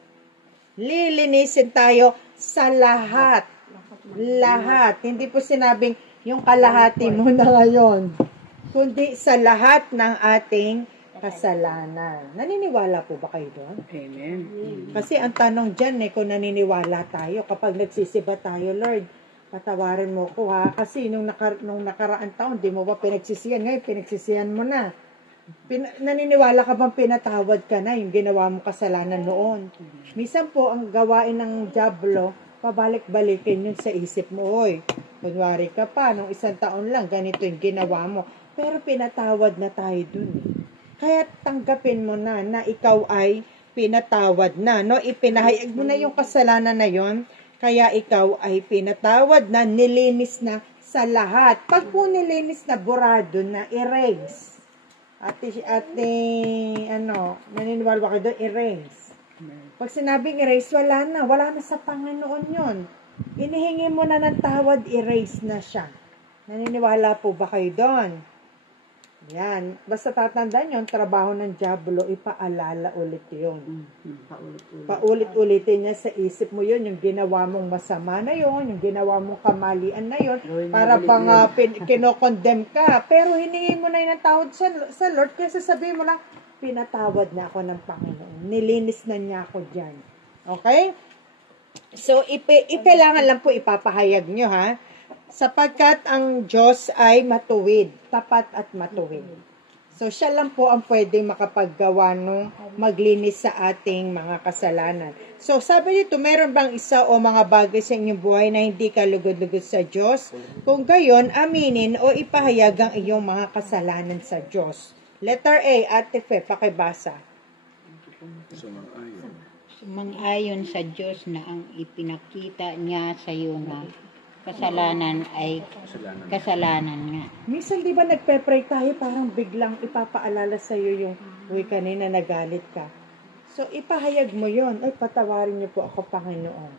Lilinisin tayo sa lahat. Lahat. Hindi po sinabing yung kalahati mo na ngayon, kundi sa lahat ng ating kasalanan. Naniniwala po ba kayo doon? Amen. Kasi ang tanong dyan kung naniniwala tayo, kapag nagsisiba tayo, Lord, patawarin mo ko ha, kasi nung nakaraang taon, di mo ba pinagsisihan? Ngayon, pinagsisihan mo na. Naniniwala ka bang pinatawad ka na yung ginawa mong kasalanan noon? Minsan po, ang gawain ng dyablo, pabalik-balikin yun sa isip mo, oy, kunwari ka pa, nung 1 taon lang, ganito yung ginawa mo. Pero pinatawad na tayo dun. Kaya tanggapin mo na ikaw ay pinatawad na. No? Ipinahayag mo na yung kasalanan na yon, kaya ikaw ay pinatawad na, nilinis na sa lahat. Pag po nilinis na, borado na, erase. Naniniwala ka doon, erase. Pag sinabing erase, wala na sa Panginoon yon. Inihingi mo na ng tawad, erase na siya. Naniniwala po ba kayo doon? Yan. Basta tatandaan yun, trabaho ng dyablo, ipaalala ulit yun. Paulit-ulitin niya sa isip mo yun, yung ginawa mong masama na yun, yung ginawa mong kamalian na yun, para bang kinokondem ka. Pero hiningi mo na yun ng tawad sa Lord, kaya sasabihin mo lang, pinatawad na ako ng Panginoon. Nilinis na niya ako dyan. Okay? So, kailangan lang po ipapahayag nyo, ha? Sapagkat ang Diyos ay matuwid, tapat at matuwid. So, siya lang po ang pwede makapaggawa nung maglinis sa ating mga kasalanan. So, sabi dito, meron bang isa o mga bagay sa inyong buhay na hindi ka lugod-lugod sa Diyos? Kung gayon, aminin o ipahayag ang iyong mga kasalanan sa Diyos. Letter A, Ate Fe, pakibasa. Sumang-ayon sa Diyos na ang ipinakita niya sa iyo na kasalanan ay kasalanan nga. Minsan di ba nagpe-pray tayo, parang biglang ipapaalala sa iyo yung, uy, kanina nagalit ka. So, ipahayag mo yon, ay patawarin niyo po ako, Panginoon.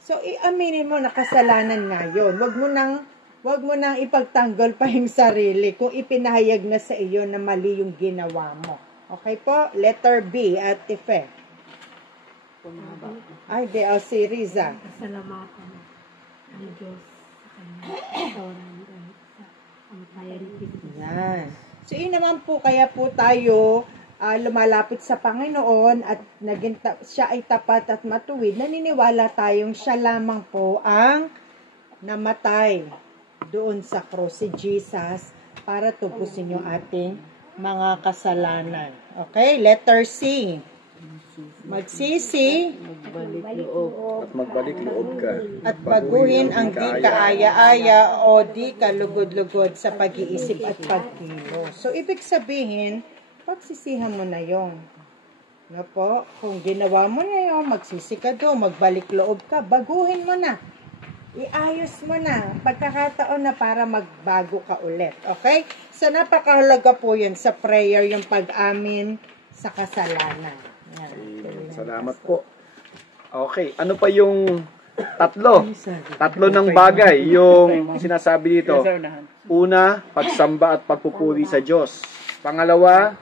So, iaminin mo na kasalanan nga yun. Wag mo nang ipagtanggol pa yung sarili kung ipinahayag na sa iyo na mali yung ginawa mo. Okay po? Letter B, Ate Fe. Ay, si Riza. Pasalamatan ang Diyos sa kanyang katawan dahil sa ang bayan ni Kristo. Yan. So, yun naman po, kaya po tayo lumalapit sa Panginoon at siya ay tapat at matuwid, naniniwala tayong siya lamang po ang namatay doon sa cross, si Jesus, para tubusin yung ating mga kasalanan. Okay, letter C. Magsisi At magbalik loob ka. at baguhin ang di kaaya-aya o di kalugod-lugod sa pag-iisip at pagkilos. So, ibig sabihin, pagsisihan mo na yon. No po? Kung ginawa mo na yon, magsisi ka doon, magbalik loob ka, baguhin mo na. Iayos mo na. Pagkakataon na para magbago ka ulit. Okay? So, napakahalaga po yun sa prayer, yung pag-amin sa kasalanan. Yan. Salamat po. Okay, ano pa yung tatlo ng bagay yung sinasabi dito? Una, pagsamba at pagpupuri sa Diyos. Pangalawa,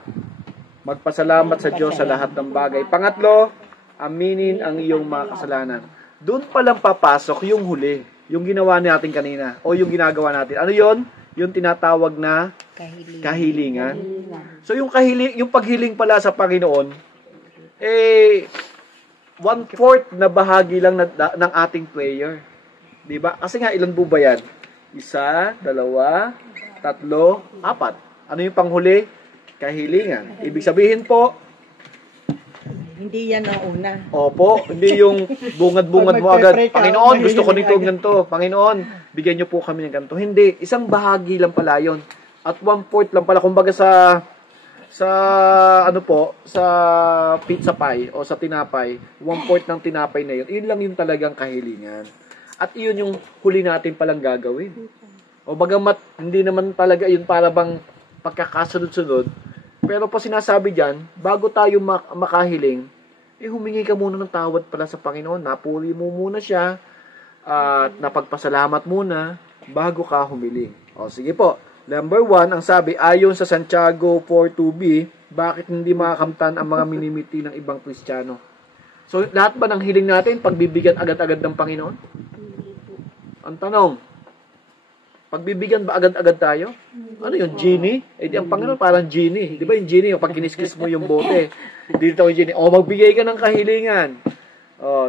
magpasalamat sa Diyos sa lahat ng bagay. Pangatlo, aminin ang iyong mga kasalanan. Doon palang papasok yung huli, yung ginawa natin kanina o yung ginagawa natin. Ano yon? Yung tinatawag na kahilingan. So yung paghiling pala sa Panginoon, 1/4 na bahagi lang ng ating prayer. 'Di ba? Kasi nga ilan po ba yan? 1, 2, 3, 4. Ano yung panghuli? Kahilingan. Ibig sabihin po, Hindi yan ang una. opo, hindi yung bungad-bungad mo agad. Panginoon, gusto ko nito ganito. Panginoon, bigyan niyo po kami ng ganito. Hindi, isang bahagi lang pala yun. At 1/4 lang pala. Kumbaga sa pizza pie o sa tinapay, 1/4 ng tinapay na yun, yun lang yung talagang kahilingan. At yun yung huli natin palang gagawin. O bagamat hindi naman talaga yun para bang pagkakasunod-sunod, pero pa sinasabi dyan, bago tayo makahiling, humingi ka muna ng tawad pala sa Panginoon. Napuri mo muna siya, at napagpasalamat muna, bago ka humiling. O sige po. Number 1, ang sabi, ayon sa Santiago 4:2b, bakit hindi makakamtan ang mga minimiti ng ibang Kristiyano? So, lahat ba ng hiling natin, pagbibigyan agad-agad ng Panginoon? Ang tanong, pagbibigyan ba agad-agad tayo? Ano yung genie? Di ang Panginoon parang genie. Di ba yung genie, pag kiniskis mo yung bote, dito yung genie, magbigay ka ng kahilingan.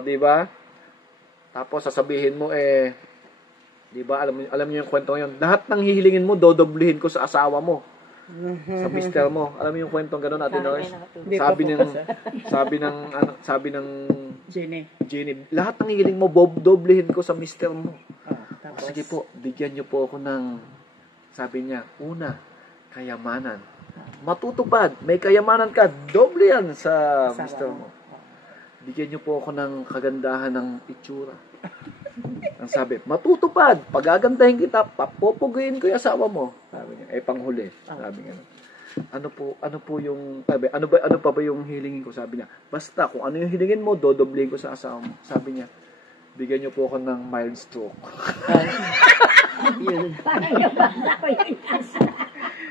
Di ba? Tapos sasabihin mo, di ba, alam niyo yung kwento ngayon. Lahat ng hihilingin mo, dodoblihin ko sa asawa mo. Sa mister mo. Alam niyo yung kwentong gano'n natin, Norris? Sabi ng Jenny, lahat ng hihiling mo, doblihin ko sa mister mo. Sige po, bigyan niyo po ako ng, sabi niya, una, kayamanan. Matutupad, may kayamanan ka, doble yan sa mister mo. Bigyan niyo po ako ng kagandahan ng itsura. Ang sabi, matutupad, pagagandahin kita, papupuguin ko yung asawa mo. Sabi niya, panghuli. Sabi niya, ano pa ba yung hilingin ko? Sabi niya, basta kung ano yung hilingin mo, dodoblihin ko sa asawa mo. Sabi niya, bigyan niyo po ako ng mild stroke.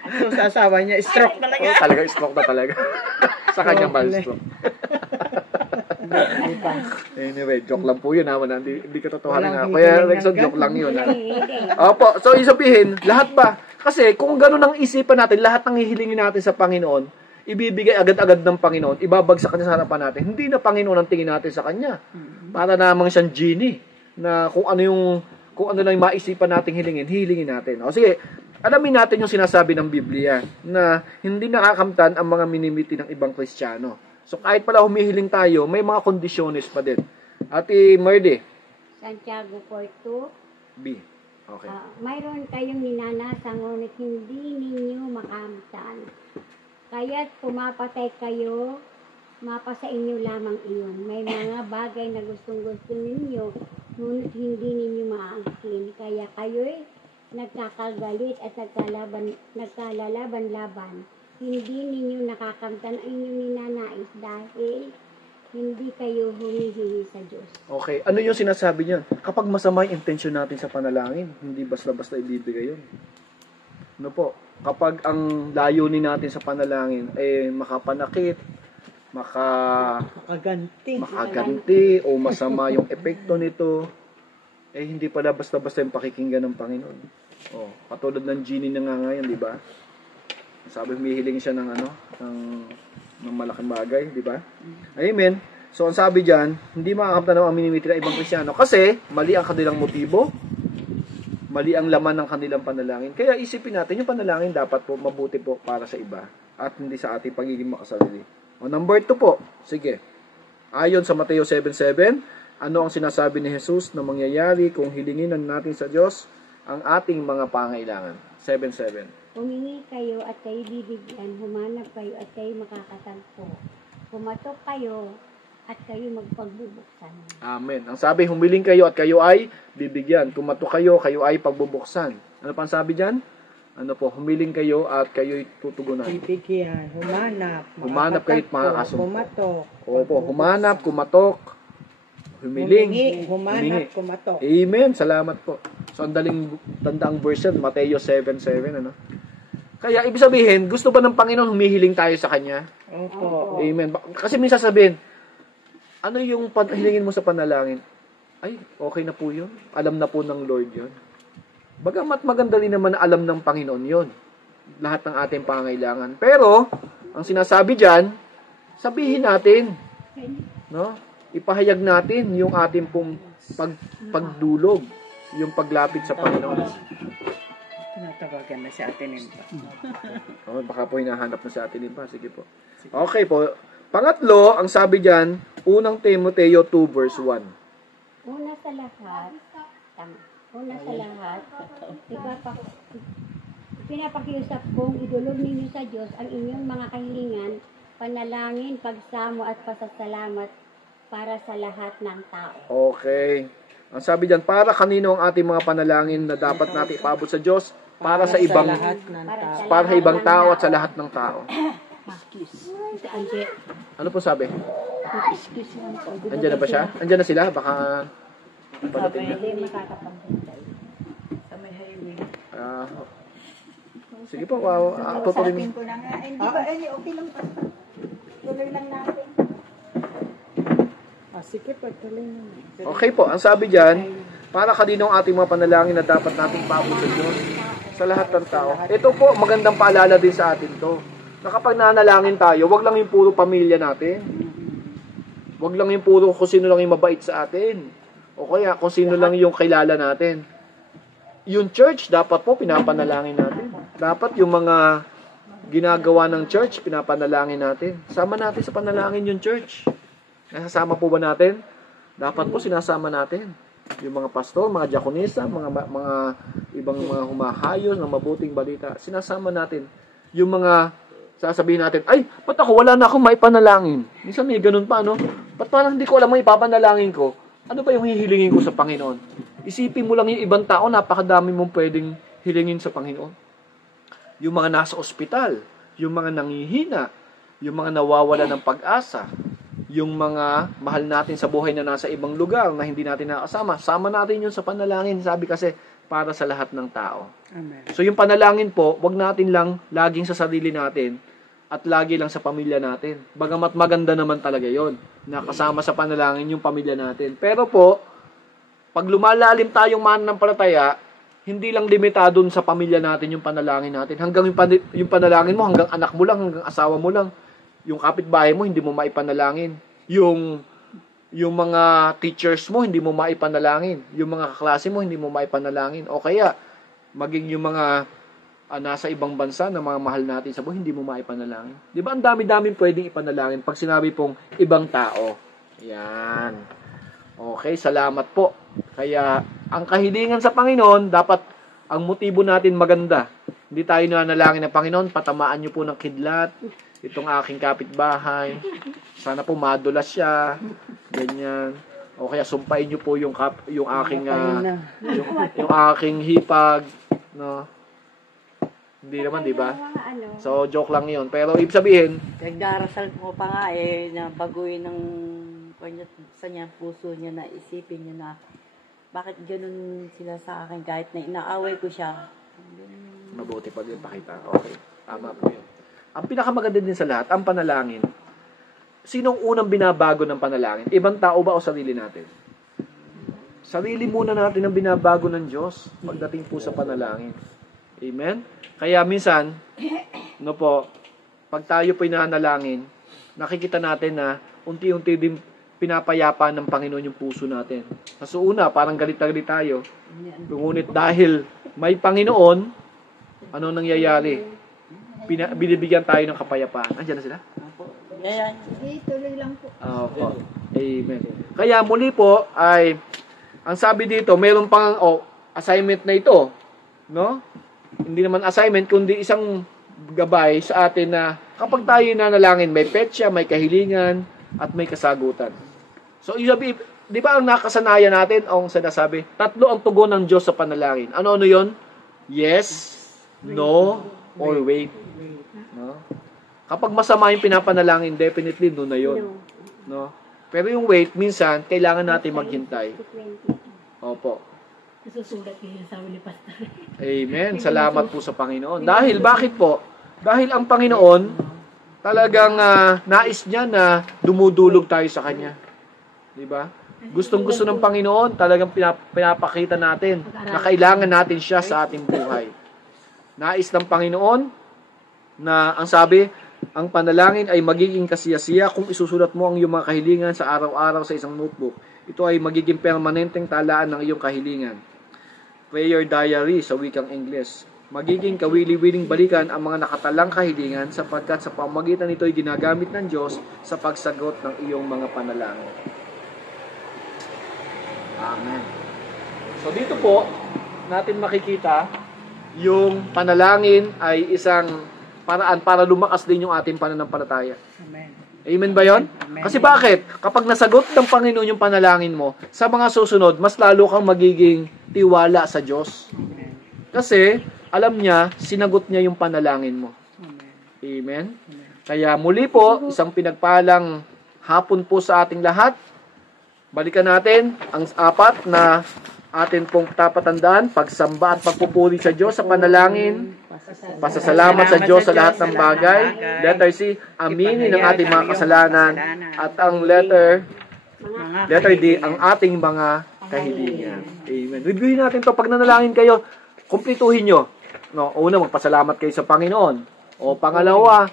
So, sa asawa niya, stroke talaga. Talaga, stroke na talaga. Sa kanya, mild stroke. Anyway, joke lang po yun ha. Hindi ka totohanan nga. Kaya Rexon, joke lang yun ha. Opo, so isabihin, lahat ba? Kasi kung gano'n ang isipan natin, lahat ng hihilingin natin sa Panginoon, ibibigay agad-agad ng Panginoon, ibabagsak kanya sa harapan natin. Hindi na Panginoon ang tingin natin sa Kanya. Para namang siyang genie na kung ano lang yung maisipan nating hilingin natin. O sige, alamin natin yung sinasabi ng Biblia na hindi nakakamtan ang mga minimiti ng ibang Kristiyano. So, kahit pala humihiling tayo, may mga kondisyones pa din. Ate Merdy. Santiago 4:2. B. Okay. Mayroon kayong ninanasa, ngunit hindi ninyo makamtan. Kaya't pumapatay kayo, mapa sa inyo lamang iyon. May mga bagay na gustong-gusto ninyo, ngunit hindi ninyo maangkin. Kaya kayo'y nagkakagalit at nagkalalaban-laban. Hindi ninyo nakakamtan ang inyong ninanais dahil hindi kayo humihingi sa Diyos. Okay. Ano yung sinasabi niyan? Kapag masama yung intention natin sa panalangin, hindi basta-basta ibibigay yun. Ano po? Kapag ang layunin natin sa panalangin ay makapanakit, makaganti o masama yung epekto nito, hindi pala basta-basta yung pakikinggan ng Panginoon. Katulad ng genie na nga ngayon, di ba? Sabi, humihiling siya ng ng malaking bagay, di ba? Amen. So, ang sabi dyan, hindi makakaptanaw ang minimiti ng ibang Kristyano kasi mali ang kanilang motibo, mali ang laman ng kanilang panalangin. Kaya isipin natin, yung panalangin dapat po mabuti po para sa iba at hindi sa ating pagiging makasarili. O, number 2 po. Sige. Ayon sa Mateo 7:7, ano ang sinasabi ni Jesus na mangyayari kung hilingin natin sa Diyos ang ating mga pangailangan? 7:7. Humingi kayo at kayo bibigyan, humanap kayo at kayo makakatagpo. Pumatok kayo at kayo magpagbubuksan. Amen. Ang sabi, humiling kayo at kayo ay bibigyan. Kumatok kayo, kayo ay pagbubuksan. Ano pa ang sabi dyan? Ano po, humiling kayo at kayo'y tutugunan. Bibigyan, Humanap kayo at makakasumpo. Kumatok. Opo, humanap, kumatok, humiling, Humanap, kumatok. Amen. Salamat po. So, ang tandaang version, Mateo 7:7, ano? Kaya, ibig sabihin, gusto ba ng Panginoon humihiling tayo sa Kanya? Opo. Amen. Kasi minsan sabihin, ano yung hilingin mo sa panalangin? Ay, okay na po yun. Alam na po ng Lord yun. Bagamat maganda rin naman na alam ng Panginoon yun. Lahat ng ating pangailangan. Pero, ang sinasabi dyan, sabihin natin. No? Ipahayag natin yung ating pong pagdulog. Yung paglapit sa Panginoon. Tinatawagan na si Ate Nimpa. Oh, baka po hinahanap na sa atin din pa. Sige po. Okay po. Pangatlo, ang sabi dyan, unang Timoteo 2 verse 1. Una sa lahat, pinapakiusap kong idulog ninyo sa Diyos ang inyong mga kahilingan, panalangin, pagsamo at pasasalamat para sa lahat ng tao. Okay. Ang sabi dyan, para kanino ang ating mga panalangin na dapat natin ipaabot sa Diyos? Para sa ibang, para sa ibang tao at sa lahat ng tao. Ano po sabi? Andiyan na ba siya? Andiyan na sila? Baka padating na. Sige po, tutuloy mo. ko na nga. Hindi ba, okay lang pa. Tuloy lang natin. Sige po, tuloy na. Okay po, ang sabi dyan, para kanino ang ating mga panalangin na dapat nating paabot sa Diyos? Sa lahat ng tao. Ito po, magandang paalala din sa atin to. Na kapag nanalangin tayo, wag lang yung puro pamilya natin. Wag lang yung puro kung sino lang yung mabait sa atin. O kaya kung sino lang yung kilala natin. Yung church, dapat po pinapanalangin natin. Dapat yung mga ginagawa ng church, pinapanalangin natin. Sama natin sa panalangin yung church. Nasasama po ba natin? Dapat po sinasama natin. Yung mga pastor, mga diakonisa, mga ibang mga humahayos ng mabuting balita, sinasama natin. Yung mga sasabihin natin, ay, ba't ako wala na akong maipanalangin? Minsan may ganun pa, no? Ba't parang hindi ko alam ang ipapanalangin ko? Ano ba yung hihilingin ko sa Panginoon? Isipin mo lang yung ibang tao, napakadami mong pwedeng hilingin sa Panginoon. Yung mga nasa ospital, yung mga nangihina, yung mga nawawala ng pag-asa, yung mga mahal natin sa buhay na nasa ibang lugar na hindi natin nakasama, sama natin yun sa panalangin. Sabi kasi, para sa lahat ng tao. Amen. So yung panalangin po, wag natin lang laging sa sarili natin at lagi lang sa pamilya natin. Bagamat maganda naman talaga yon, nakasama sa panalangin yung pamilya natin. Pero po, pag lumalalim tayong mananampalataya, hindi lang limitado sa pamilya natin yung panalangin natin. Hanggang yung panalangin mo, hanggang anak mo lang, hanggang asawa mo lang. Yung kapitbahay mo, hindi mo maipanalangin. Yung mga teachers mo, hindi mo maipanalangin. Yung mga kaklase mo, hindi mo maipanalangin. O kaya, maging yung mga nasa ibang bansa na mga mahal natin sa buhay, hindi mo maipanalangin. Di ba? Ang dami-daming pwedeng ipanalangin pag sinabi pong ibang tao. Yan. Okay, salamat po. Kaya, ang kahilingan sa Panginoon, dapat ang motibo natin maganda. Hindi tayo nanalangin ng Panginoon, patamaan niyo po ng kidlat itong aking kapitbahay. Sana po madulas siya. Ganyan. O kaya sumpain niyo po yung aking yung aking hipag, no. Hindi naman, di ba? So joke lang 'yon. Pero ibig sabihin, nagdarasal ko pa nga na baguhin ng sa niya, puso niya, na isipin niya na bakit ganun sila sa akin kahit na inaaway ko siya. Mabuti pa din pakita. Okay. Tama po 'yun. Ang pinakamaganda din sa lahat, ang panalangin. Sinong unang binabago ng panalangin? Ibang tao ba o sarili natin? Sarili muna natin ang binabago ng Diyos pagdating po sa panalangin. Amen? Kaya minsan, pag tayo po'y nanalangin, nakikita natin na unti-unti din pinapayapa ng Panginoon yung puso natin. Sa una, parang galit na galit tayo. Ngunit dahil may Panginoon, ano nangyayari? Binibigyan tayo ng kapayapaan. Andiyan na sila? Tuloy lang po. Opo. Amen. Kaya muli po ay, ang sabi dito, mayroon pang assignment na ito. No? Hindi naman assignment, kundi isang gabay sa atin na kapag tayo nanalangin, may petsa, may kahilingan, at may kasagutan. So, di ba ang nakasanayan natin, ang sinasabi, tatlo ang tugon ng Diyos sa panalangin. Ano-ano yon? Yes, no, or wait. No? Kapag masama yung pinapanalangin, definitely no na yon. No? Pero yung wait, minsan, kailangan natin maghintay. Opo. Nasusulat yun sa ni Pastor. Amen. Salamat po sa Panginoon. Dahil, bakit po? Dahil ang Panginoon, talagang nais niya na dumudulog tayo sa Kanya. Diba? Gustong-gusto ng Panginoon, talagang pinapakita natin na kailangan natin siya sa ating buhay. Nais ng Panginoon na, ang sabi, ang panalangin ay magiging kasiyasiya kung isusulat mo ang iyong mga kahilingan sa araw-araw sa isang notebook. Ito ay magiging permanenteng talaan ng iyong kahilingan. Prayer diary sa wikang Ingles. Magiging kawili-wiling balikan ang mga nakatalang kahilingan sapagkat sa pamamagitan nito ay ginagamit ng Diyos sa pagsagot ng iyong mga panalangin. Amen. So dito po, natin makikita yung panalangin ay isang paraan para lumakas din yung ating pananampalataya. Amen. Amen ba yun? Amen. Kasi bakit? Kapag nasagot ng Panginoon yung panalangin mo, sa mga susunod, mas lalo kang magiging tiwala sa Diyos. Kasi, alam niya, sinagot niya yung panalangin mo. Amen? Kaya muli po, isang pinagpalang hapon po sa ating lahat. Balikan natin ang apat na atin pong tapatandaan, pagsamba at pagpupuri sa Diyos sa panalangin, pasasalamat sa Diyos sa lahat ng bagay. Letter C, aminin ang ating mga kasalanan. At ang letter D, ang ating mga kahilingan. Amen. Reviewin natin to. Pag nanalangin kayo, kumplituhin nyo. No, una, magpasalamat kayo sa Panginoon. O pangalawa,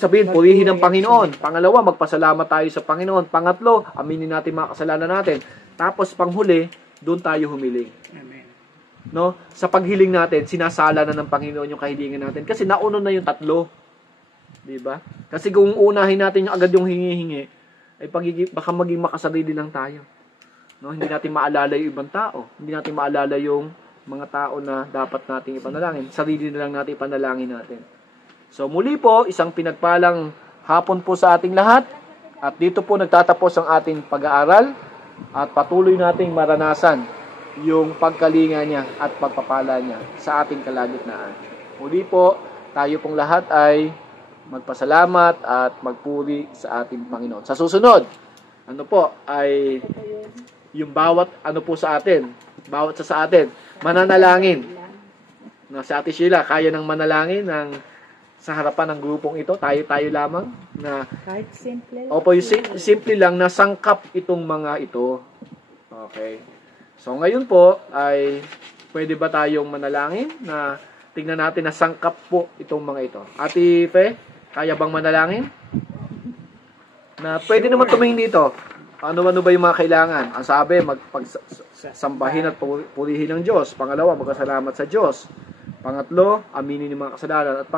sabihin, purihin ng Panginoon. Pangalawa, magpasalamat tayo sa Panginoon. Pangatlo, aminin natin mga kasalanan natin. Tapos, panghuli, doon tayo humiling. Amen. No? Sa paghiling natin, sinasala na ng Panginoon yung kahilingan natin. Kasi nauna na yung tatlo. Diba? Kasi kung unahin natin yung agad yung hingi-hingi, ay baka maging makasarili lang tayo. No? Hindi natin maalala yung ibang tao. Hindi natin maalala yung mga tao na dapat nating ipanalangin. Sarili na lang natin ipanalangin natin. So muli po, isang pinagpalang hapon po sa ating lahat. At dito po nagtatapos ang ating pag-aaral. At patuloy nating maranasan yung pagkalinga niya at pagpapala niya sa ating kalagitnaan. Muli po, tayo pong lahat ay magpasalamat at magpuri sa ating Panginoon. Sa susunod, ano po, ay yung bawat ano po sa atin, bawat sa atin, mananalangin. Na si Ate Sheila, kaya ng manalangin sa harapan ng grupong ito, tayo lamang na Kahit simple. opo, yung simple lang na sangkap itong mga ito. Okay. So ngayon po ay pwede ba tayong manalangin na tingnan natin na sangkap po itong mga ito. Ate Fe, kaya bang manalangin? Na pwede naman tumingin dito. Ano-ano ba yung mga kailangan? Ang sabi, magsambahin at purihin ng Diyos. Pangalawa, magkasalamat sa Diyos. Pangatlo, aminin yung mga kasalanan. At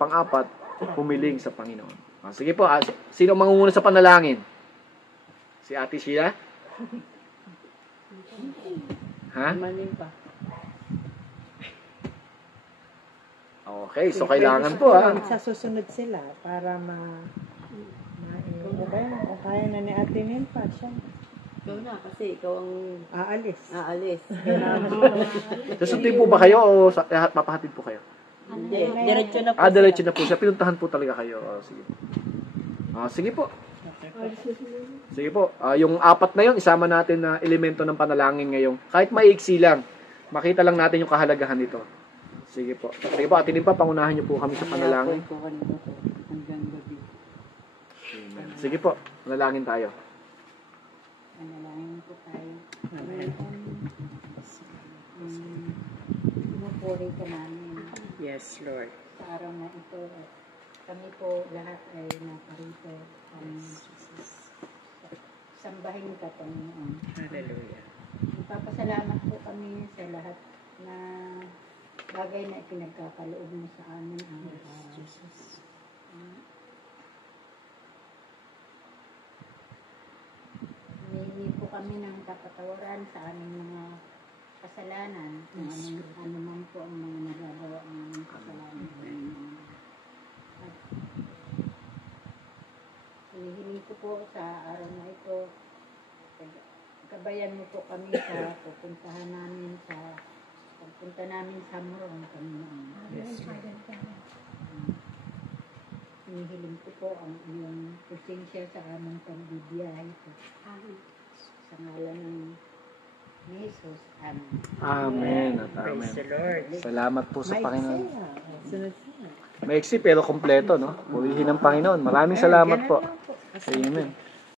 pang-apat, humiling sa Panginoon. Sige po, sino mangunguna sa panalangin? Si Ate Sheila? Ha? Okay, so kailangan po Sa susunod sila para kung kaya na ni Ate Nenpa, siya Ikaw na, kasi ikaw ang aalis. Susundin po ba kayo o papahatid po kayo? Hindi, diretso na po. Diretso na po siya. Pinuntahan po talaga kayo. Sige. Sige po. Sige po. Yung apat na yun, isama natin na elemento ng panalangin ngayon. Kahit maiksi lang, makita lang natin yung kahalagahan nito. Sige po. Sige po, atinin pa, pangunahan niyo po kami sa panalangin. Hanggang gabi. Amen. Sige po, panalangin tayo. Panalangin po tayo. Pinupuri ka namin Yes, Lord. sa araw na ito. kami po lahat ay naparito. Sambahin ka, Panginoon. Hallelujah. Nagpapasalamat po kami sa lahat na bagay na ipinagkakaloob mo sa amin ang Jesus. Humingi po kami ng kapatawaran sa aming mga kasalanan, kung ano man po ang mga nagagawa ng aming kasalanan. At hinihiling ko po sa araw na ito, gabayan mo po kami sa pagpunta namin sa Morong, Panginoon. Hinihiling ko po ang iyong presensya sa aming pagbibiyahe po. Sa ngalan ng ni Jesus. Amen. Amen at amen. Praise the Lord. Salamat po sa Panginoon. Sunod-sunod. Maiksi pero kompleto, no? Purihin ng Panginoon. Maraming salamat po. Amen.